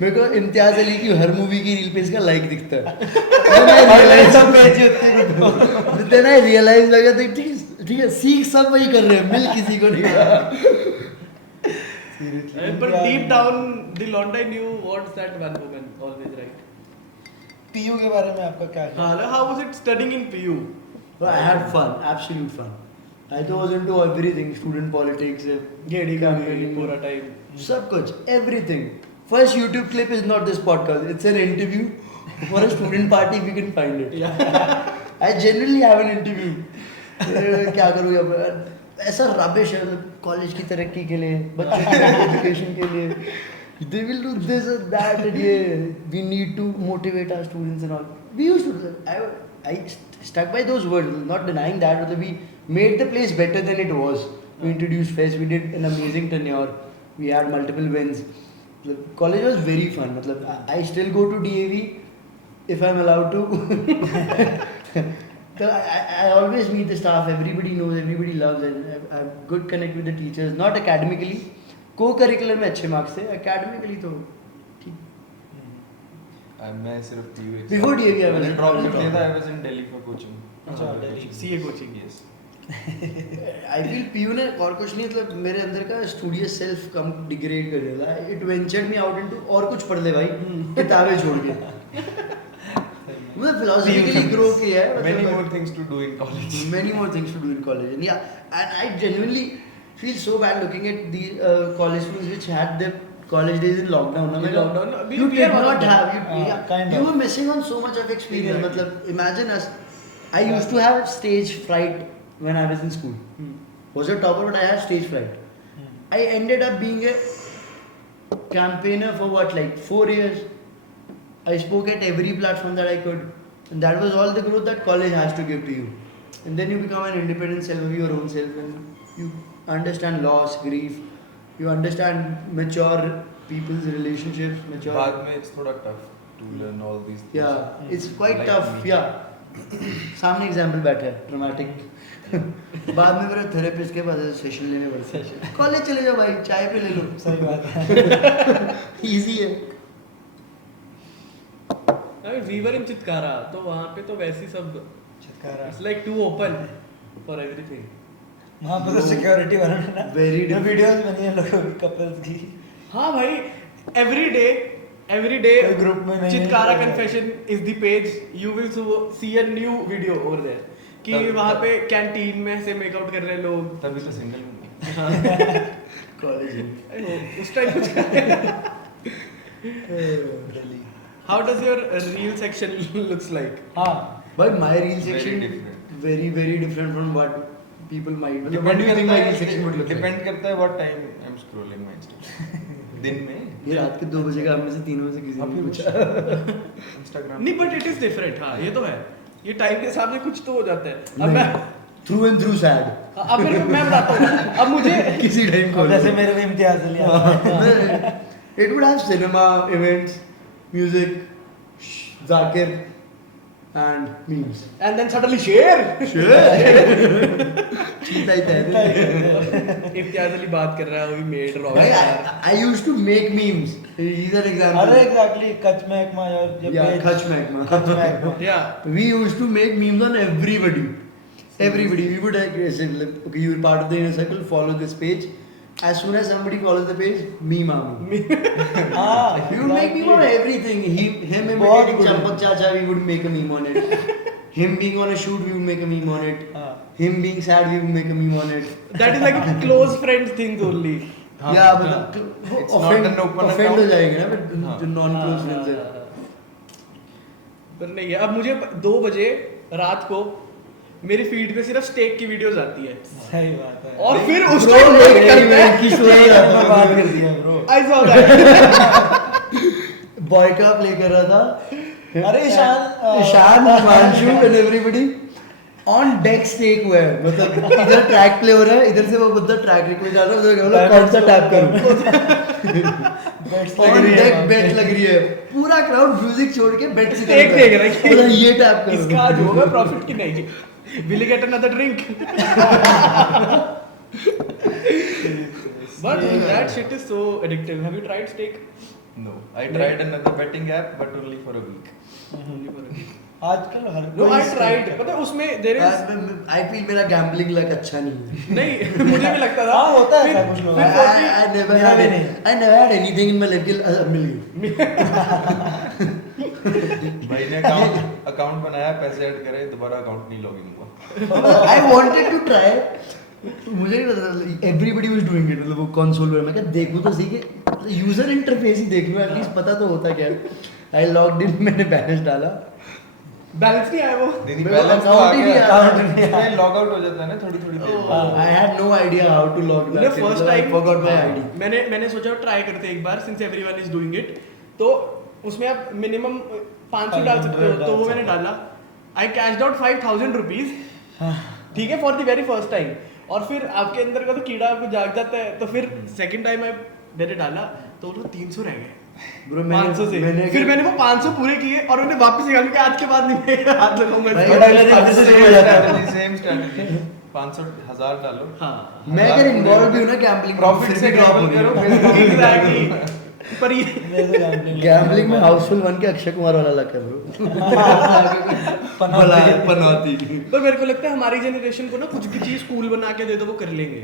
मेरे को इम्तियाज अली की हर मूवी की रील पे इसका लाइक दिखता है. Then I realized लगा था ठीक है सीख सब वही कर रहे हैं, मिल किसी को नहीं रहा. But deep down, the Londa knew what's that one woman always right. PU के बारे में आपका क्या ख्याल है? How was it studying in PU? But I had fun, absolute fun. I was into everything, student politics, गेड़ी का भी पूरा time. सब कुछ, everything. First YouTube clip is not this podcast. It's an interview for a student party if you can find it. I genuinely have an interview. क्या करूँ अब? ऐसा rubbish है कॉलेज की तरक्की के लिए, बच्चों की एजुकेशन के लिए. They will do this and that and yeah, we need to motivate our students and all. We used to. I stuck by those words, not denying that. But we made the place better than it was. We introduced fest. We did an amazing tenure. We had multiple wins. The college was very fun. मतलब I still go to DAV if I'm allowed to. So I always meet the staff. Everybody knows. Everybody loves it. I have good connect with the teachers. Not academically. Co-curricular में अच्छे marks थे. Academically तो ठीक. मैं सिर्फ PU Before DAV I was मैंने in drop college. कर दिया था. I was in Delhi for coaching. अच्छा, Delhi. CA coaching. Yes. I feel PU ने और कुछ नहीं मतलब मेरे अंदर का studious self कम degrade कर दिया था. It ventured me out into और कुछ पढ़ ले भाई किताबें छोड़ के. मतलब philosophically grow किया है. Many मतलब more things to do in college. many more things to do in college. And yeah, and I genuinely feel so bad looking at the college students which had their college days in lockdown. In lockdown, You we did are one of not them. have. Kind You of. were missing on so much of experience. Exactly. मतलब imagine us. I used to have stage fright when I was in school. Was a topper, but I had stage fright. I ended up being a campaigner for what, like 4 years. I spoke at every platform that I could. And that was all the growth that college has to give to you. And then you become an independent self of your own self and you understand loss, grief. You understand mature people's relationships, mature. बाद में it's थोड़ा tough to learn all these things. Yeah, it's quite Like tough. me. Yeah. सामने example बैठा है dramatic. बाद में मेरे therapist के पास सेशन लेने पड़ते हैं. कॉलेज चले जाओ भाई, चाय पे ले लो. सही बात है. इजी है. We were in चितकारा तो वहाँ पे तो वैसी सब Chitkara. it's like too open for everything. वहाँ पर तो सिक्योरिटी वालों ने ना Very जो different. वीडियोस बनी है लोगों की कपल्स की. हाँ भाई every day कोई group में नहीं है, चितकारा कोई confession is the page you will see a new video over there कि तब- वहाँ पे कैंटीन में से मेकआउट कर रहे लोग. तभी तो single हूँ. कॉलेज. उस टाइम कुछ Really. How does your reel section looks like? हाँ. But my reel Very section different. very different from what people might. What Depend do you think करता my है- reel section would look like? Depend करता है what time I'm scrolling my Instagram. दिन में. ये रात के 2 बजे का हम में से 3 में से किसी ने अभी पूछा. Instagram. नहीं but it is different. हाँ ये तो है. ये टाइम के हिसाब से कुछ तो हो जाता है. अब नहीं. मैं Through and through sad. अब मेरे को मैं बताता हूँ. अब मुझे किसी टाइम अब खोल. जैसे मेरे को इम्तियाज अली आता है. It would have cinema, events, music, Zakir, and memes. and then suddenly share. चीता ही तहत. इम्तियाज अली बात कर रहा है वो भी made rock. I used to make memes. He's an example. अरे एग्जैक्टली कच महकमा और जब Yeah, page- Khach Mahkma. कच महकमा. Yeah. We used to make memes on everybody. We would like, okay, you were part of the inner circle, follow this page, as soon as somebody follows the page, me Mamu. हाँ He would make meme on everything. Him बहुत imitating good. Champak Chacha, we would make a meme on it. Him being on a shoot, we would make a meme on it. हाँ Him being sad, we would make a meme on it. That is like a close friends things only. हाँ, Yeah, हाँ. but वो It's not offend an open offend account. हो जाएंगे ना, but हाँ. जो non close हाँ, friends हाँ, है. हाँ। पर नहीं है, अब मुझे 2 बजे रात को मेरी फीड पे सिर्फ स्टेक की वीडियोस आती है सही बात है और फिर उस Bro, टाइम लोग वेट करते हैं की story मैं आता बात है. कर दिया bro I saw that Boy का play कर रहा था. अरे Ishan, Himanshu and everybody on deck stake हुआ है. मतलब इधर ट्रैक प्ले हो रहा है, इधर से वो बंदा ट्रैक रिक्वेस्ट डाल रहा है, उधर बोला कौन सा टैप करूं. बेट्स On deck bet लग रही है. पूरा क्राउड म्यूजिक छोड़ के बेट से Stake देख रहा है कि बोला ये टैप करो. इसका आज होगा प्रॉफिट की नहीं will he get another drink but that shit is so addictive have you tried steak No, I tried another betting app, but only for a week. आजकल हर नो कोई आई ट्राइड पता है उसमें देयर इज I feel मेरा gambling luck अच्छा नहीं है. नहीं मुझे भी लगता था हाँ, होता है फिर- ऐसा कुछ लोगों फिर का। I never मेरा had भी it. नहीं. I never had anything in my life till मिल गई. भाई ने अकाउंट बनाया, पैसे ऐड करे, दोबारा अकाउंट नहीं लॉगिन हुआ. I wanted to try. मुझे नहीं पता एवरीबडी वाज डूइंग इट मतलब वो कंसोल पर मैं क्या देखूं तो सही कि यूजर इंटरफेस ही देख लूं एटलीस्ट पता तो होता क्या है. आई लॉग्ड इन मैंने बैलेंस डाला. बैलेंस नहीं आया वो नहीं, मेरे को बैलेंस तो account आ ही नहीं गया, आया. account नहीं लॉग आउट हो जाता है ना थोड़ी देर Oh. बाद. I had no idea how to log मैंने back in. First I time forgot my ID. मैंने सोचा ट्राई करते हैं एक बार since everyone is doing it तो उसमें आप मिनिमम 500 डाल सकते हो तो वो मैंने डाला आई कैश्ड आउट 5000 रुपीज ठीक है for the very first time और फिर आपके अंदर का तो कीड़ा आपको जाग जाता है तो फिर सेकंड टाइम मैंने डाला तो वो 300 रह गए Bro, 500 से मैंने फिर मैंने वो 500 पूरे किए और उन्हें वापस निकाल के आज के बाद नहीं मैं हाथ लगाऊंगा भाई, इसको। बट अगले दिन फिर से शुरू हो जाता है. सेम स्ट्रेटजी 500 1000 डालो. हाँ मैं अगर इन्वॉल्व भी हूं ना गैम्बलिंग प्रॉफिट से ड्रॉप gamble हो करो, गया. फिर एग्जैक्टली पर ये गैम्बलिंग में हाउसफुल 1 के अक्षय कुमार वाला लग कर पनौती. पर मेरे को लगता है हमारी जनरेशन को ना कुछ भी चीज कूल बना के दे दो वो कर लेंगे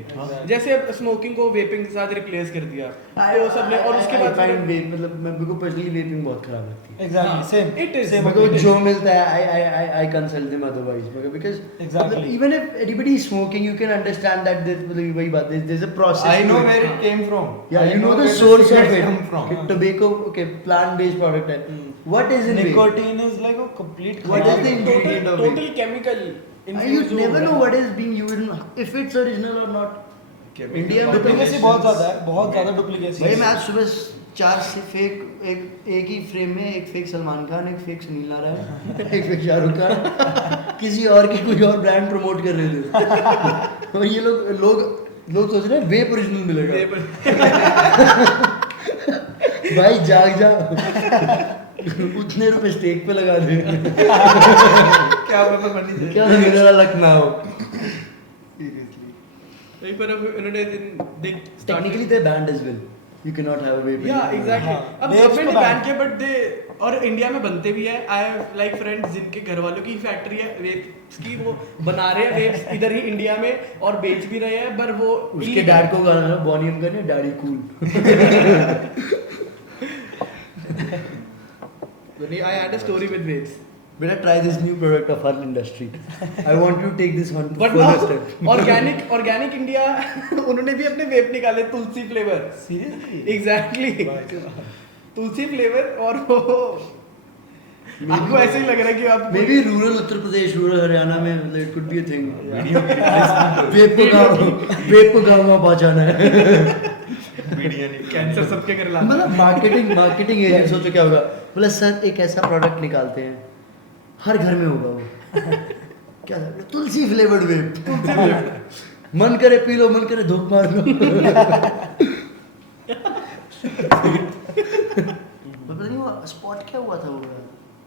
जैसे अब स्मोकिंग को वेपिंग के साथ रिप्लेस कर दिया तो सबने और उसके बाद फाइंड वेप मतलब मेरे को पर्सनली वेपिंग बहुत खराब लगती है. Exactly same It is. Same मेरे को जो मिलता है I consult them otherwise because Exactly. even if anybody is smoking you can understand that मतलब वही बात है there's a process. I know to it. where it came from. Yeah, I you know the where source of cigarettes it. come from. Tobacco, okay, plant-based product है. What is in vape? Nicotine is like a complete What is the ingredient of total it? Chemical You never know what is being used, if it's original or not. Chemical India में duplicacy combinations. बहुत ज्यादा है बहुत ज्यादा duplicacy भाई मैं आज सुबह 4 से फेक एक ही फ्रेम में एक फेक सलमान खान एक फेक सुनील नारायण एक फेक शाहरुख खान किसी और की कोई और ब्रांड प्रमोट कर रहे थे और ये लोग सोच रहे हैं वेप ओरिजिनल मिलेगा. भाई जाग जा उतने रुपए स्टेक पे लगा दे क्या पता बनी जाए. क्या मेरा लक ना हो. Seriously. नहीं पर अब इन्होंने they technically they banned as well. You cannot have a vape. या एग्जैक्टली हाँ, अब vapes गवर्नमेंट को बैन ban किया बट दे और इंडिया में बनते भी है आई हैव लाइक फ्रेंड्स जिनके घर वालों की फैक्ट्री है वेप्स की वो बना रहे हैं वेप्स इधर ही इंडिया में और बेच भी रहे हैं पर वो उसके डैड को गाना ना बॉनी एम करने daddy cool. I had a story with वेप्स Better try this new product of our industry. I want you to take this one to but further step. Organic India उन्होंने भी अपने वेप निकाले तुलसी flavour seriously exactly तुलसी flavour और वो आपको ऐसे ही लग रहा है कि आप Maybe rural Uttar Pradesh, rural Haryana में मतलब it could be a thing. Video की वेप को गाँव में पहुँचाना है. वीडियो नहीं. कैंसर सबके घर ला मतलब मार्केटिंग एजेंट सोचो क्या होगा. बोला सर एक ऐसा प्रोडक्ट निकालते हैं हर घर में होगा वो. क्या था? तुलसी फ्लेवर्ड वेप. मन करे पी लो मन करे धूप मार लो. पता नहीं वो स्पॉट क्या हुआ था वो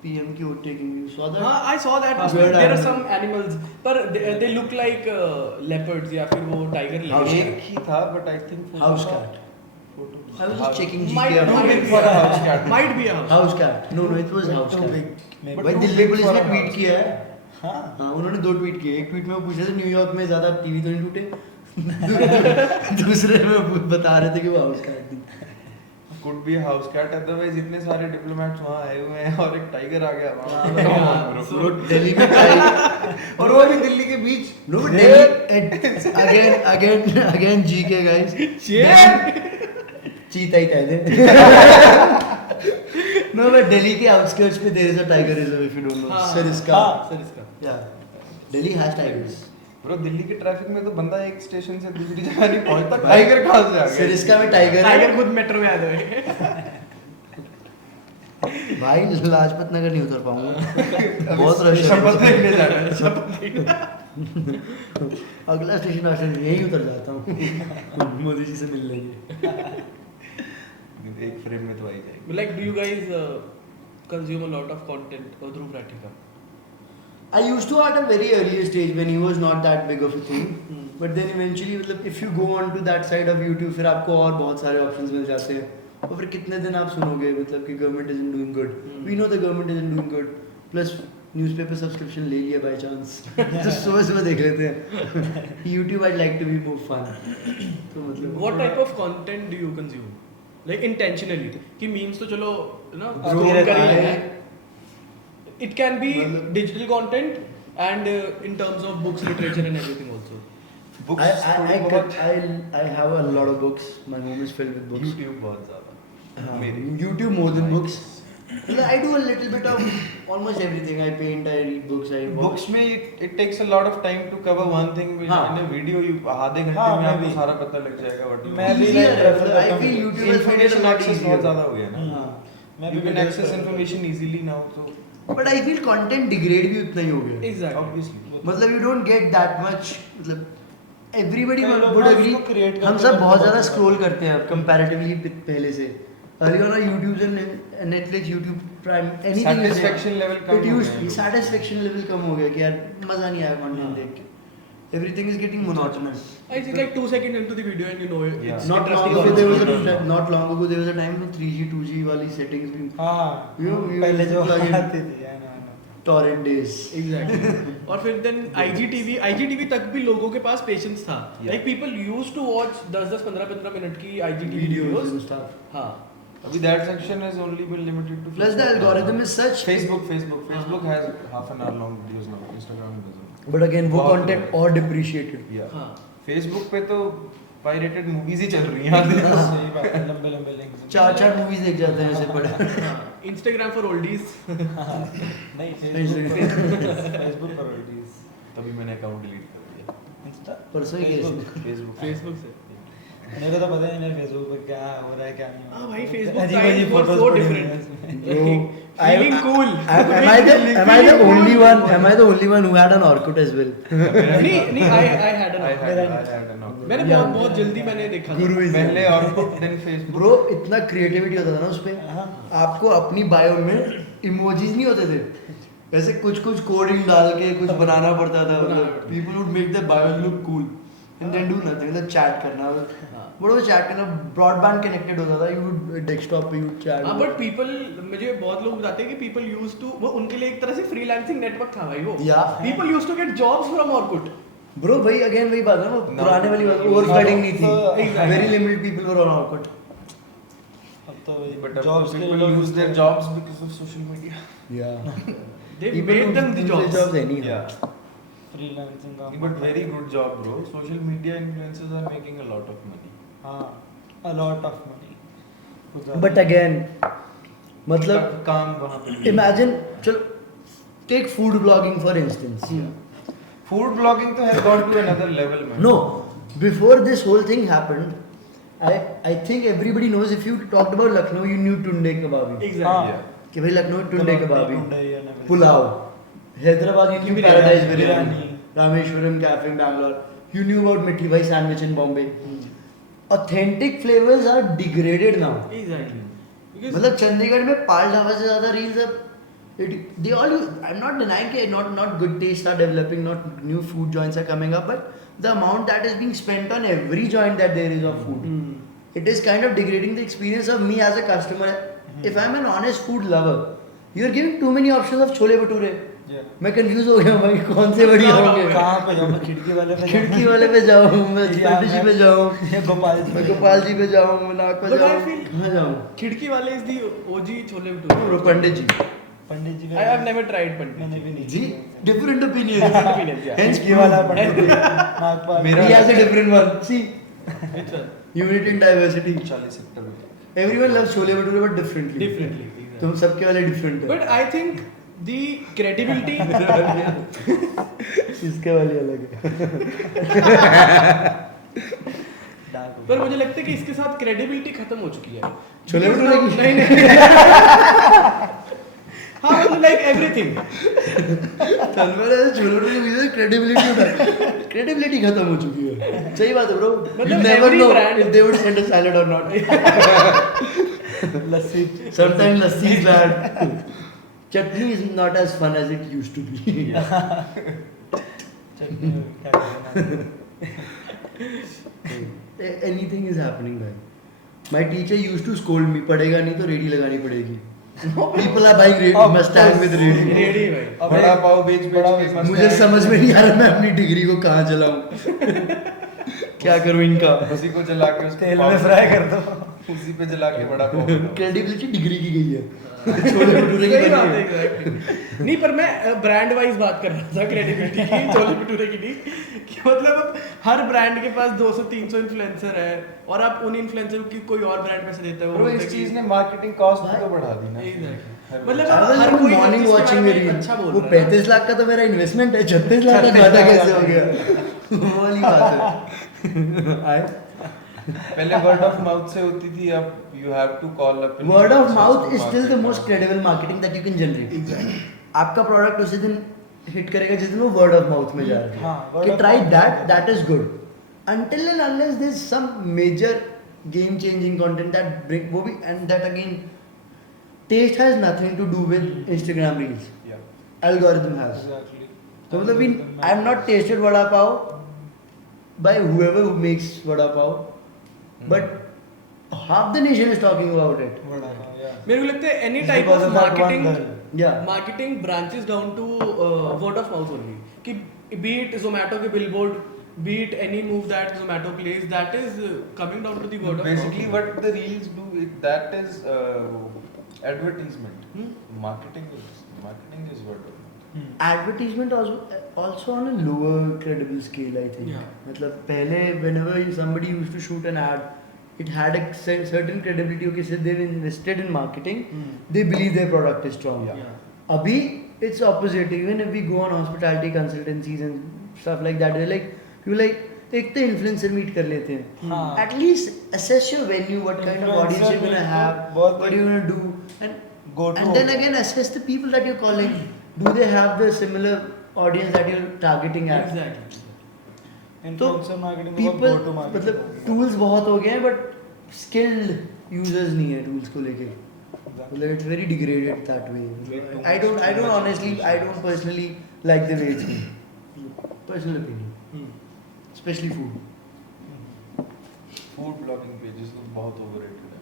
पीएम की vote taking you saw that. हाँ आई सॉ दैट हाँ, there are bird some animals पर दे लुक लाइक लेपर्ड्स या फिर वो टाइगर House एक ही था but I think house cat. I was just checking might GTA. might big be for a a house house cat. might be a house house cat. No, it was house too cat. big. भाई Delhi police ने tweet किया है. हाँ हाँ उन्होंने 2 tweet किए. एक tweet में वो पूछ रहे थे न्यूयॉर्क में ज्यादा टीवी तो नहीं टूटे. दूसरे में बता रहे थे कि वो हाउस कैट थी। Could be a house cat, otherwise इतने सारे डिप्लोमेट्स वहाँ आए हुए हैं और एक टाइगर आ गया हाँ, वहाँ। ब्रो दिल्ली में टाइगर और वो भी दिल्ली के बीच। No Delhi again GK guys चीता ही कह दे नो बट दिल्ली के आउटस्कर्ट्स पे there is a tiger reserve if you don't know Sariska या Delhi has tigers bro Delhi के ट्रैफिक में तो बंदा एक स्टेशन से दूसरी जगह नहीं पहुंचता, टाइगर कहाँ से आ गया? सरिस्का में टाइगर है टाइगर खुद मेट्रो में आ गए। भाई लाजपत नगर नहीं उतर पाऊंगा बहुत रश है शपथ देखने जाना है, शपथ। अगला स्टेशन यहीं उतर जाता हूँ मोदी जी से मिल लेंगे एक फ्रेम में तो आ ही जाएगी। Like, do you guys consume a lot of content through Pratika? I used to at a very early stage when he was not that big of a thing. But then eventually मतलब if you go on to that side of YouTube फिर आपको और बहुत सारे options मिल जाते हैं और फिर कितने दिन आप सुनोगे मतलब कि government isn't doing good. We know the government isn't doing good. Plus newspaper subscription ले लिया by chance. तो सुबह देख लेते हैं. YouTube I'd like to be more fun. तो मतलब What type of content do you consume? Like intentionally कि memes तो चलो ना Bro, scroll कर ही I- लेते हैं. It can be मतलब- digital content and in terms of books, literature and everything also. Books थोड़ी बहुत I have a lot of books. My home is filled with books. YouTube बहुत ज़्यादा। मेरी YouTube more than books. I do a little bit of almost everything. I paint, I read books, I watch. Books में it takes a lot of time to cover one thing, which हाँ. in a video you आधे घंटे हाँ, में मैं आपको भी। सारा पता लग जाएगा what you मैं want. भी Easier like है, prefer मतलब I करता feel हूँ। YouTube has made it a Information lot access easier. बहुत ज़्यादा हो गया ना। हाँ, मैं You भी can videos access prefer information easily now, so But I feel content degrade भी उतना ही हो गया. Exactly. obviously. मतलब you don't get that much मतलब everybody कई लोग would ना agree. उसको create हम करते सब करते बहुत बहुत ज़्यादा ज़्यादा scroll करते हैं अब comparatively पहले से. Earlier on YouTube and Netflix, YouTube Prime, anything you say, Satisfaction level come it हो used गया है। satisfaction level कम हो गया कि यार मज़ा नहीं आया content देख के. Everything is getting monotonous. It's like 2 seconds into the video and you know it. Yeah. It's Not long interesting. ago there was No. not long ago there was a time when 3G 2G वाली settings भी हाँ You पहले जो plug in- आती थी I know. torrent days. Exactly. और फिर then IGTV तक भी लोगों के पास पेशेंस था. Yeah. Like people used to watch 10-10 15-15 minute की IGTV Videos videos. and stuff. हाँ. अभी that section has only been limited to Plus the Facebook. algorithm is such. Facebook has half an hour long videos now. Instagram doesn't. But again वो बहुत content है। और depreciated. Yeah. हाँ. Facebook पे तो pirated movies ही चल रही हैं। सही बात है लंबे लंबे लिंक्स चार movies देख जाते हैं ऐसे पड़े. हाँ. Instagram for oldies. नहीं Instagram. फेसबुक पर oldies तभी मैंने अकाउंट डिलीट कर दिया। इंस्टा परसों ही Facebook। कैसे? Facebook Facebook से. मेरे को तो पता ही नहीं फेसबुक पर क्या हो रहा है क्या नहीं हो हाँ रहा भाई है। Facebook अजीब-अजीब times were photos so पड़ी हुई different. हैं उसमें। Bro, Feeling cool. Am I the only one? Am I the only one who had an Orkut as well? नहीं I had an I option. had an account. मैंने Yeah. बहुत जल्दी मैंने देखा था. Guru is पहले Orkut then Facebook. Bro इतना creativity होता था ना उसपे. हाँ। आपको अपनी बायो में emojis नहीं होते थे. वैसे कुछ कोडिंग डाल के कुछ बनाना पड़ता था. मतलब people would make their bios look cool and then do nothing. मतलब chat करना. बड़ा वो chat करना broadband connected होता था. You would desktop पे you would chat. हाँ बट पीपल मुझे बहुत लोग बताते हैं कि पीपल यूज टू वो उनके लिए एक तरह से फ्रीलांसिंग नेटवर्क था भाई वो. Yeah. People use to get jobs from Orkut. Bro भाई again वही बात है ना No. पुराने वाली बात overflooding नहीं थी. Exactly. Very limited people were on Orkut. अब तो But जॉब्स के people लोग lose their jobs because of social media. Yeah. They People made who them the lose their jobs. jobs anyhow. Yeah. Freelancing का But very good job, bro. Social media influencers are making a lot of money. हाँ a lot of money कुछ ज़्यादा। But again मतलब काम वहाँ पे imagine चलो take food blogging for instance. Food blogging तो has gone to another level, man. No, before this whole thing happened, I think everybody knows if you talked about Lucknow, you knew Tunde Kebabi. Exactly. हाँ। Yeah. कि भाई लखनऊ टुंडे टुंडे कबाबी, Tunday and everything. Pulao, Hyderabad you knew biryani, Paradise Biryani, biryani. Rameshwaram Cafe in Bangalore, you knew about Mithi Bhai sandwich in Bombay. Authentic flavors are degraded now. Exactly. Because मतलब चंडीगढ़ में पाल ढाबा से ज़्यादा reels अब they all use, I'm not denying कि not good tastes are developing, not new food joints are coming up, but the amount that is being spent on every joint that there is of food, it is kind of degrading the experience of me as a customer. If I'm an honest food lover, you're giving too many options of chole bhature. Yeah. मैं confuse हो गया भाई कौन से बढ़िया होंगे कहाँ पे जाऊँ मैं? खिड़की वाले पे खिड़की वाले पे जाऊँ मैं या जी पे जाऊँ या गोपाल जी मैं पे गोपाल जी पे जाऊँ मैं नाग पे But I जाऊँ feel- कहाँ जाऊँ खिड़की वाले is the OG chole bro bhature Pandit ji Pandit ji I have never tried मैंने पंडित भी नहीं जी किया। different opinion Different opinions, yeah. hence खिड़की वाला पंडित जी, नागपाल मेरा- he has a different one see Which one? unity in diversity 40 sector में everyone loves chole bhature but differently Differently. तुम सबके वाले different है But I think the credibility इसके वाले अलग है डाक पर मुझे लगता है कि इसके साथ क्रेडिबिलिटी खत्म हो चुकी है छोले भटूरे की? नहीं नहीं हाँ लाइक एवरीथिंग तनवर ऐसे छोले भटूरे की वजह से credibility खत्म हो चुकी है सही बात है ब्रो मतलब you never every know brand- if they would send a salad or not lassi sometimes lassi is bad chutney is not as fun as it used to be चटनी क्या करना anything is happening भाई my teacher used to scold me पढ़ेगा नहीं तो ready लगानी पड़ेगी people are buying ready must stand with ready ready भाई बड़ा पाव बेच बेच के मस्त मुझे है। समझ में नहीं आ रहा मैं अपनी डिग्री को कहाँ चलाऊं क्या करूं इनका उसी को जला के उसको तेल पाव- में फ्राई कर दो उसी पे जला के बड़ा पाव बनाओ। क्रेडिबिलिटी डिग्री की गई है छोले भटूरे की सही बात बनी है है exactly. नहीं पर मैं ब्रांड वाइज बात कर रहा था क्रेडिबिलिटी की छोले भटूरे की नहीं कि मतलब अब हर ब्रांड के पास 200-300 इन्फ्लुएंसर है और आप उन इन्फ्लुएंसर की कोई और ब्रांड पैसे देता है वो ब्रो बोलता इस है कि- चीज ने मार्केटिंग कॉस्ट भी तो बढ़ा दी ना Exactly. हर मतलब I was हर in कोई morning इसके watching बारे में मेरी अच्छा बोल वो रहा है 35 लाख का तो मेरा इन्वेस्टमेंट है 36 लाख का घाटा कैसे हो गया वो वाली बात है आए पहले वर्ड ऑफ माउथ से होती थी अब you have to call up word of mouth is still the most credible marketing that you can generate आपका प्रोडक्ट उसी दिन हिट करेगा जिस दिन वो वर्ड ऑफ माउथ में जा रहा हाँ, है word कि of try mouth that is good until and unless there's some major game changing content that bring वो भी and that again taste has nothing to do with Instagram reels algorithm has Exactly. तो मतलब I am not tasted vada pav by whoever who makes vada pav but half the nation is talking about it बड़ा हाँ, yeah. मेरे को लगता है any It's type because of of that one marketing girl. yeah marketing branches down to word of mouth only कि beat Zomato के billboard beat any move that Zomato place that is coming down to the word of Basically, what the reels do, that is advertisement. Marketing is word of mouth. advertisement also on a lower credible scale I think Yeah. मतलब पहले whenever somebody used to shoot an ad it had a certain credibility okay so they've invested in marketing they believe their product is strong Yeah. abhi it's opposite even if we go on hospitality consultancies and stuff like that they're like you like एक तो influencer meet कर लेते हैं हाँ. At least assess your venue what kind of audience Influencer you're gonna meet have बहुत what you're gonna do and Go to and then again assess the people that you're calling do they have the similar audience that you're targeting at exactly तो Influencer marketing को people go to market मतलब हो गया. Tools बहुत हो गए हैं but skilled users नहीं है टूल्स को लेके मतलब it's very degraded that way I don't honestly I don't personally like the way it's personal opinion specially food Food blogging pages तो बहुत overrated है.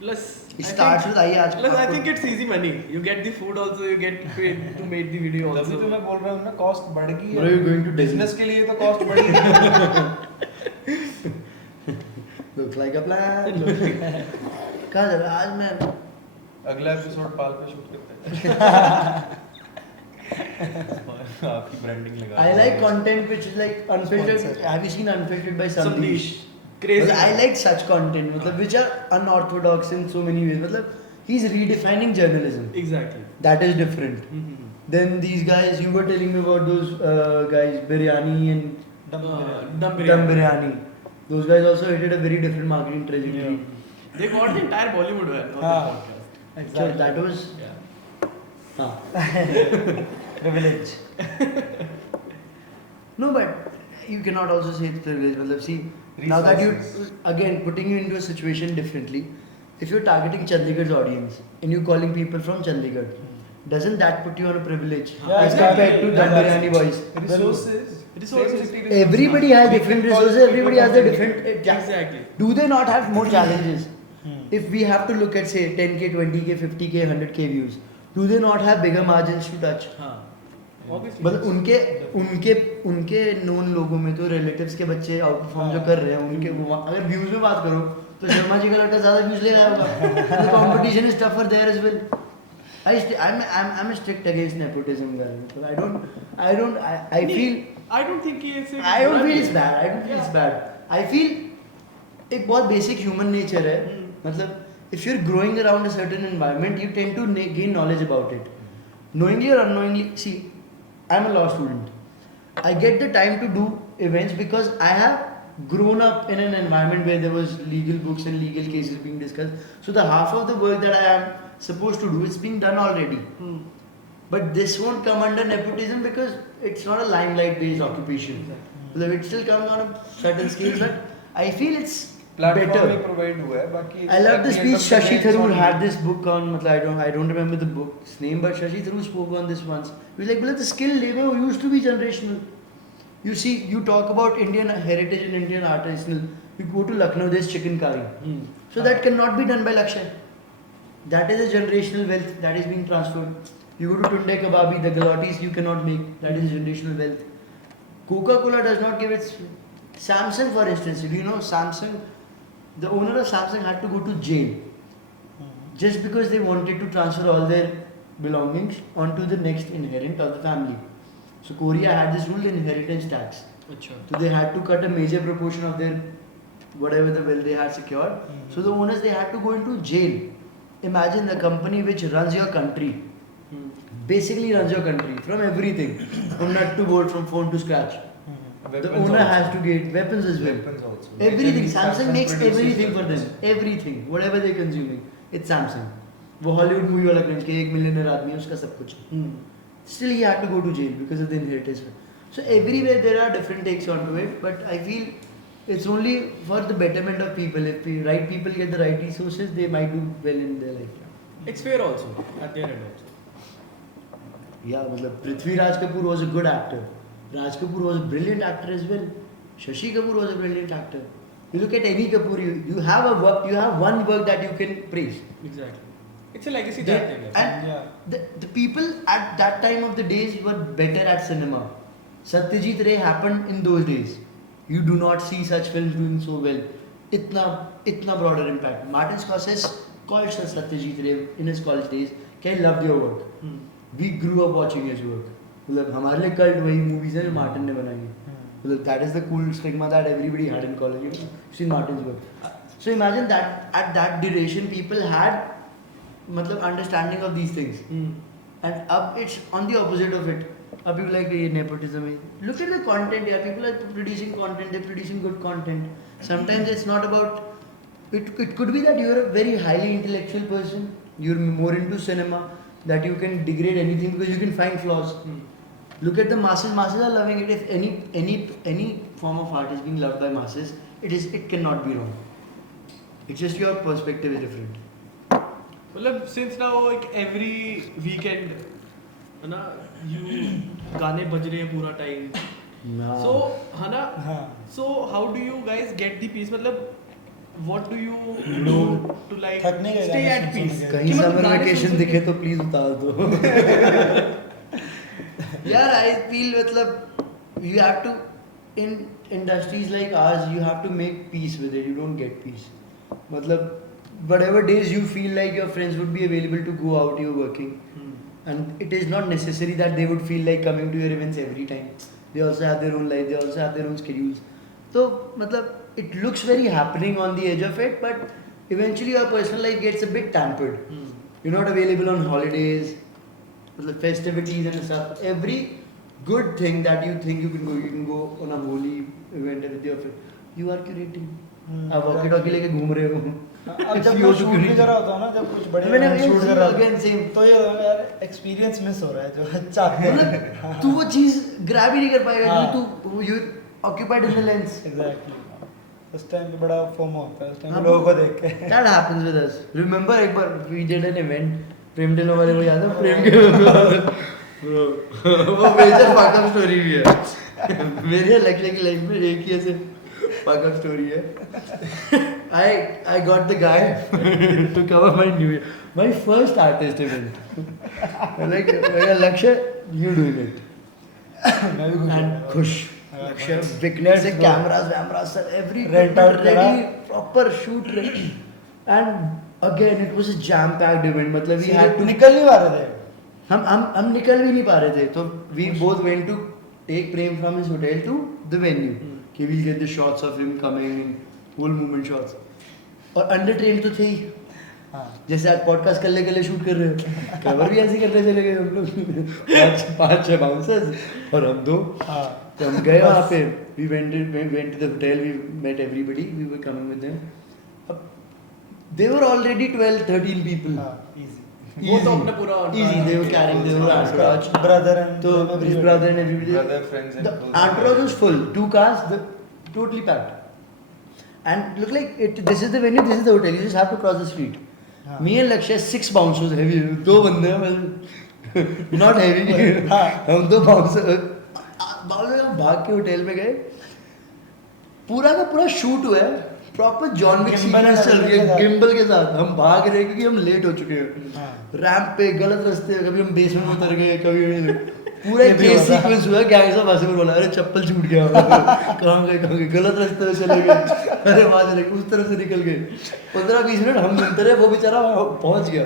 प्लस It starts with आइए आज प्लस आई आपको- think it's easy money you get the food also you get paid to make the video तभी also तो मैं बोल रहा हूँ ना कॉस्ट बढ़ गई Bro, you're going to Delhi. Business के लिए तो कॉस्ट बढ़ी है. looks like a plan कहाँ जा रहा है? आज मैं अगला एपिसोड पाल पे शूट करते हैं. आपकी ब्रांडिंग लगा. I like content which is like unfiltered. Sponsor. Have you seen Unfiltered by Samdesh. Samdesh? Crazy. Well, I like such content, मतलब which are unorthodox in so many ways. मतलब he's redefining journalism. Exactly That is different. Then these guys, you were telling me about those guys, Biryani and Dum Dum Dum Biryani. Those guys also hit a very different marketing trajectory. They got the entire Bollywood man on हाँ. the podcast. So Exactly. that was. Yeah. हाँ. Privilege. No, but you cannot also say it's privilege. मतलब see, now that you Resources. again putting you into a situation differently, if you're targeting Chandigarh's audience and you're calling people from Chandigarh, doesn't that put you on a privilege Yeah, as compared to exactly. Dum Yeah, Biryani boys? Resources. Resources. Same city Everybody has different We can call resources. Everybody people has their from different. Exactly. Do they not have more challenges? Hmm. If we have to look at say 10k, 20k, 50k, 100k views, Do they not have bigger margins to touch? हाँ obviously मतलब उनके known लोगों में तो relatives के बच्चे out perform जो कर रहे हैं उनके अगर व्यूज में बात करो तो शर्मा जी का लड़का ज्यादा व्यूज ले रहा होगा. The competition is tougher there as well. I'm strict against nepotism guys. I feel I don't think कि ऐसे I don't feel it's bad. I don't feel it's bad. I feel एक बहुत basic human nature है. मतलब if you're growing around a certain environment, you tend to gain knowledge about it. Knowingly or unknowingly, see, I'm a law student. I get the time to do events because I have grown up in an environment where there was legal books and legal cases being discussed. So the half of the work that I am supposed to do is being done already. But this won't come under nepotism because it's not a limelight based occupation. It still comes on a certain scale, but I feel it's platform भी better. Provide हुआ है बाकी I love the at end speech of the Shashi day, it's Tharoor on had you. this book on, I don't remember the book's name, but Shashi Tharoor spoke on this once. He was like, well, the skilled labor used to be generational. You see, you talk about Indian heritage and Indian artisanal. You go to Lucknow, there's chicken curry. So that cannot be done by Lakshay. That is a generational wealth that is being transferred. You go to Tunde Kababi, the galatis you cannot make. That is generational wealth. Coca-Cola does not give its... Samsung, for instance, do you know Samsung? The owner of Samsung had to go to jail just because they wanted to transfer all their belongings onto the next inherit of the family. So Korea had this rule, the inheritance tax. अच्छा So they had to cut a major proportion of their whatever the wealth they had secured. So the owners, they had to go into jail. Imagine the company which runs your country, basically runs your country from everything, from nut to bolt, from phone to scratch. The Weapons owner also. has to get weapons as well. Weapons also. Everything. Majorly Samsung makes produces everything for them. weapons. Everything. Whatever they're consuming. It's Samsung. वो Hollywood movie वाला craze के 1 millionaire आदमी है उसका सब कुछ. Still he had to go to jail because of the inheritance. So everywhere there are different takes onto it, but I feel it's only for the betterment of people. If the right people get the right resources, they might do well in their life. it's fair also at their end also Yeah, मतलब Prithviraj Kapoor was a good actor. Raj Kapoor was a brilliant actor as well. Shashi Kapoor was a brilliant actor. You look at any Kapoor, you have a work, you have one work that you can praise. exactly it's a legacy They- that thing and Yeah. the people at that time of the days were better at cinema. Satyajit Ray happened in those days. You do not see such films doing so well. Itna broader impact. Martin Scorsese called Satyajit Ray in his college days. I loved your work. We grew up watching his work. मतलब हमारे लिए cult वही movies है जो Martin ने बनाई है. मतलब that is the cool stigma that everybody had in college. You know, seen Martin's work. So imagine that at that duration people had मतलब understanding of these things. And up it's on the opposite of it. Up people like nepotism. Look at the content here. People are producing content. They're producing good content. Sometimes it's not about. It could be that you're a very highly intellectual person. You're more into cinema. That you can degrade anything because you can find flaws. Look at the masses. Masses are loving it. If any form of art is being loved by masses, it cannot be wrong. It's just your perspective is different. मतलब since now like every weekend है ना you गाने बज रहे हैं पूरा time so है ना हाँ. so how do you guys get the peace मतलब what do you do to like थक नहीं गए stay गाने at सुन peace के? कहीं कि मतलब समर गाने वेकेशन सुन दिखे तो प्लीज उतार दो. यार आई फील मतलब you have to in industries like ours you have to make peace with it. You don't get peace. मतलब whatever days you feel like your friends would be available to go out, you're working. And it is not necessary that they would feel like coming to your events every time. They also have their own life, they also have their own schedules. So, matlab, it looks very happening on the edge of it, but eventually your personal life gets a bit tampered. You're not available on holidays, matlab, festivities and stuff. Every good thing that you think you can go on a holy event with your friend. You are curating. आप walkie talkie लेके घूम रहे हो. अब जब कोई shoot भी कर रहा होता है ना जब कुछ बड़े मैंने शूट कर रहा again same. तो ये होता है यार एक्सपीरियंस मिस हो रहा है जो अच्छा मतलब तू वो चीज ग्रैब ही नहीं कर पाएगा क्योंकि तू you occupied in the lens. Exactly उस टाइम पे बड़ा फोमो होता है उस टाइम हाँ, लोगों को देख के That happens with us. Remember एक बार we did an event. प्रेम डिनो वाले को याद है प्रेम के वो मेजर फक अप स्टोरी भी है. मेरे लक्ष्य की लाइफ में एक ही ऐसे फक अप स्टोरी है. I got the guy to cover my new my first artist event. like Lakshya, you doing it. मैं भी खुश And हूँ। खुश. हाँ, Lakshya, भाई। बिकने से Let's go. cameras, every Rent out ready, करा। proper shoot ready. And again, it was a jam-packed event. मतलब we had to निकल नहीं पा रहे थे हम निकल भी नहीं पा रहे थे तो we both went to take Prem from his hotel to the venue कि we'll get the shots of him coming whole movement shots और अंडर ट्रेन तो थे ही हाँ जैसे आज पॉडकास्ट कर ले शूट कर रहे हो कवर भी ऐसे करने चले गए हम लोग पांच छह बाउंसर्स और हम दो हाँ तो हम गए वहाँ पे we went to the hotel we met everybody we were coming with them they were already 12-13 people हाँ easy वो तो अपने पूरा easy they were carrying their own entourage brother and तो his brother and everybody Brother, friends and the close entourage was full 2 cars totally packed and look like this is the venue this is the hotel you just have to cross the street हाँ. me and Lakshya 6 bouncers heavy दो बंदे हैं not heavy हाँ. हम दो bouncer हम भाग के होटल में गए पूरा का पूरा शूट हुआ है proper John Wick Gimbal sequence चल रही है के साथ। गिम्बल के साथ हम भाग रहे हैं क्योंकि हम लेट हो चुके हैं हाँ. रैंप पे गलत रास्ते कभी हम बेसमेंट में उतर गए कभी पूरा ये भी केस होता है। सीक्वेंस हुआ गैंग्स ऑफ वासेपुर बोला अरे चप्पल छूट गया कहाँ गए गलत रास्ते में चले गए अरे वहाँ चले गए उस तरफ से निकल गए 15-20 मिनट हम घूमते रहे वो बेचारा वहाँ पहुँच गया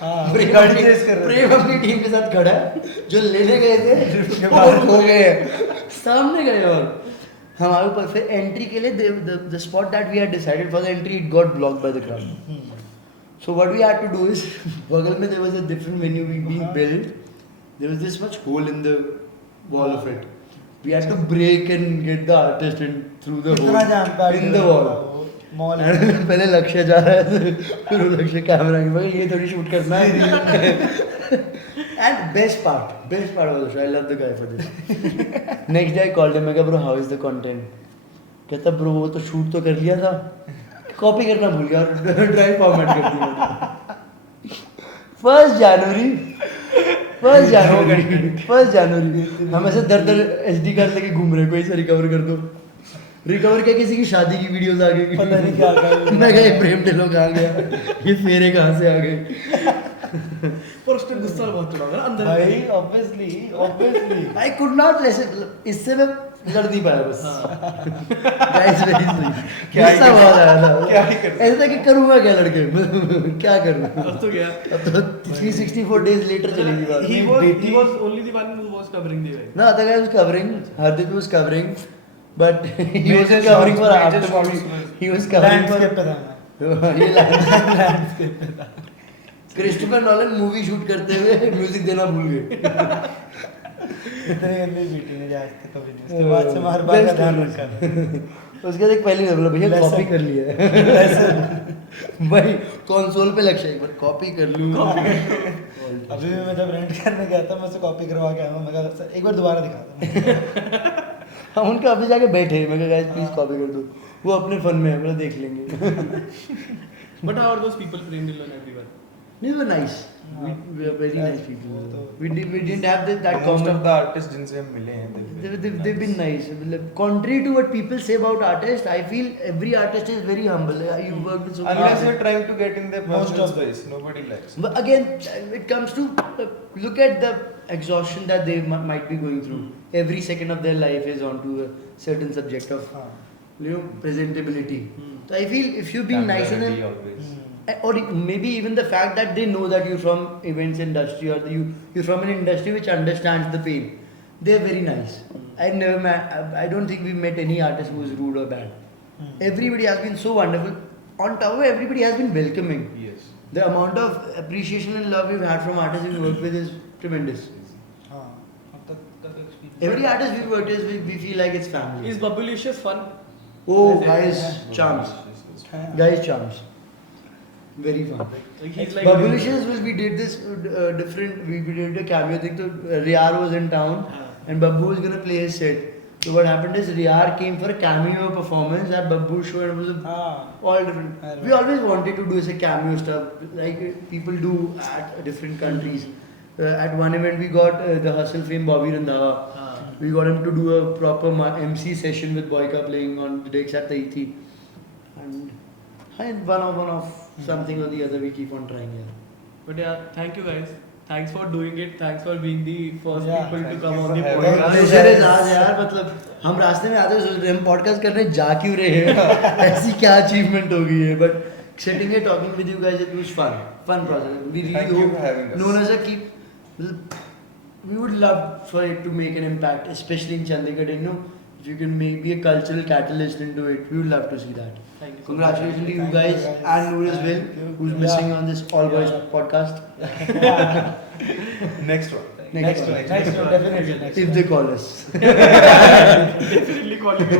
हाँ, प्रेम गाड़ी अपनी- chase कर रहे थे। प्रेम अपनी टीम के साथ खड़ा है जो लेने गए थे के वो बाद खो गए हैं सामने गए और हमारे ऊपर फिर एंट्री के लिए the spot that we had decided for the entry it got blocked by the crowd so what we had to do is बगल में there was a different venue being built there was this much hole in the wall of it we had to break and get the artist in through the इतना hole jam pack in the wall mall पहले लक्ष्य जा रहा है फिर वो लक्ष्य camera के बगल ये थोड़ी शूट करना है and best part was the show I love the guy for this next day I called him I said bro how is the content कहता bro वो तो शूट तो कर लिया था कॉपी करना भूल गया और ड्राइव फॉर्मेट कर दिया 1 जनवरी हम ऐसे दर SD कार्ड लेके घूम रहे कोई से रिकवर कर दो रिकवर क्या किसी की शादी की वीडियोस आ गई पता नहीं क्या आ गया। मैं कहा ये प्रेम टेलो कहाँ गया ये फेरे कहाँ से आ गए पर उसने गुस्सा बहुत चढ़ा था अंदर भाई obviously I could not lesson इससे मैं लड़ नहीं पाया बस गाइस वेरी सही क्या ही गुस्सा कर- बहुत आया था क्या ही कर- ऐसा कि करूंगा क्या लड़के क्या करूं अब तो गया अब तो 364 डेज लेटर चलेगी बात he was only the one who was covering the event No, other guy was covering. Hardik was covering, but he Major wasn't covering shots, for major after shots movie. was- He was covering landscape for. पे था मैं ये land- landscape पे था Christopher Nolan movie shoot करते हुए music देना भूल गए इतनी गंदी बीटी नहीं आज तक कभी नहीं उसके बाद से हमारे बात का ध्यान रखा है। उसके बाद एक पहली बोला भैया Lesson. कॉपी कर लिया है भाई कंसोल पे लक्ष्य एक बार कॉपी कर लूँ अभी भी मैं जब रेंट करने गया था मैं उसे कॉपी करवा के आया हूँ मैं कहा "सर, एक बार दोबारा दिखा दो हम उनके ऑफिस जाके बैठे मैं कहा गाइस प्लीज कॉपी कर दो वो अपने फन में है मतलब देख लेंगे but how are those people Prem Dillon and everyone They were nice. We are very nice people. We didn't have that Most common. of the artists जिनसे हम मिले हैं They've been nice. मतलब, contrary to what people say about artists, I feel every artist is very humble. You work with so many Unless artists. you're trying to get in their Most personal of them. space, nobody likes. But again, it comes to look at the exhaustion that they might be going through. Every second of their life is onto a certain subject of हाँ presentability. So I feel if you're being nice to them, Camaraderie always. or maybe even the fact that they know that you're from events industry or you're from an industry which understands the pain, they're very nice. I've never met, I don't think we've met any artist who was rude or bad. Everybody has been so wonderful. On top of it, everybody has been welcoming. Yes. The amount of appreciation and love we've had from artists we've worked with is tremendous. हाँ अब तक का experience Every artist we've worked with, we feel like it's family. is Bubblicious fun Oh, guys, charms. हाँ Guys, charms. Very fun. like he's like Bubblicious was we did this different. We did a cameo thing. So Riyar was in town, and Babbu was gonna play his set. So what happened is Riyar came for a cameo performance at Babbu's show, and it was हाँ all different. We always wanted to do a cameo stuff like people do at different countries. At one event, we got the Hustle fame Bobby Randhawa. We got him to do a proper MC session with Boyka playing on the decks at the ET. And one of something or the other, we keep on trying here. but yeah thank you guys Thanks for doing it. Thanks for being the first Yeah, people to thank come you on for the having बहुत podcast. Pleasure है आज यार, मतलब हम रास्ते में आते सोच रहे हम पॉडकास्ट करने जा क्यों रहे हैं ऐसी क्या अचीवमेंट हो गई है, but sitting here talking with you guys, it was fun process. We Thank really you hope for having us. known as a keep, we would love for it to make an impact, especially in Chandigarh, you know, if you can be a cultural catalyst into it, we would love to see that. Thank you so Congratulations to you Thank you guys guys. and Noor as well, Thank you. who's Yeah. missing on this All Boys Yeah. podcast. Next one. Next one. definitely next If one. they call us. Definitely call you.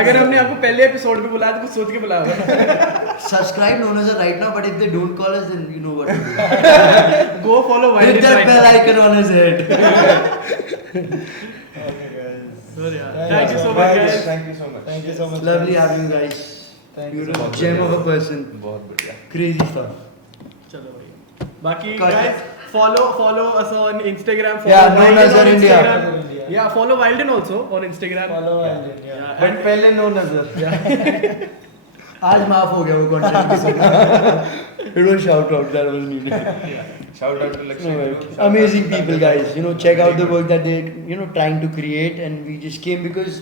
अगर हमने आपको पहले episode में बुलाया तो कुछ सोच के बुलाया होगा. Subscribe known as a right now, but if they don't call us, then you know what to do. Go follow Wild Hit in that right bell now. icon on his head. Okay, guys. So, yeah. Thank Thank you you so so much, much. guys. Thank you so much. Thank you so much. Lovely guys. having you guys. Thank you You're so a much. gem of a person. बहुत बढ़िया. Crazy stuff. चलो भाई. बाकी Cut. guys follow us on Instagram. Follow Yeah, known Wilden as on in India. Instagram. India. Yeah, follow Wilden also on Instagram. Follow Yeah. Wilden, yeah. Yeah, But and- पहले no नजर. आज माफ हो गया वो content. It was shout out that was needed. Shout out to Lakshmi. No, Guru. Shout amazing out to people, Nandita. guys. You know, check out the work that they're trying to create, and we just came because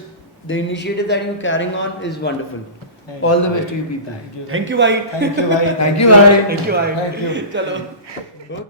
the initiative that you're carrying on is wonderful. Thank All you. the best to you people. Thank you. Thank you भाई. Thank you, bhai. Thank you, bhai. Thank you भाई. Thank you. चलो.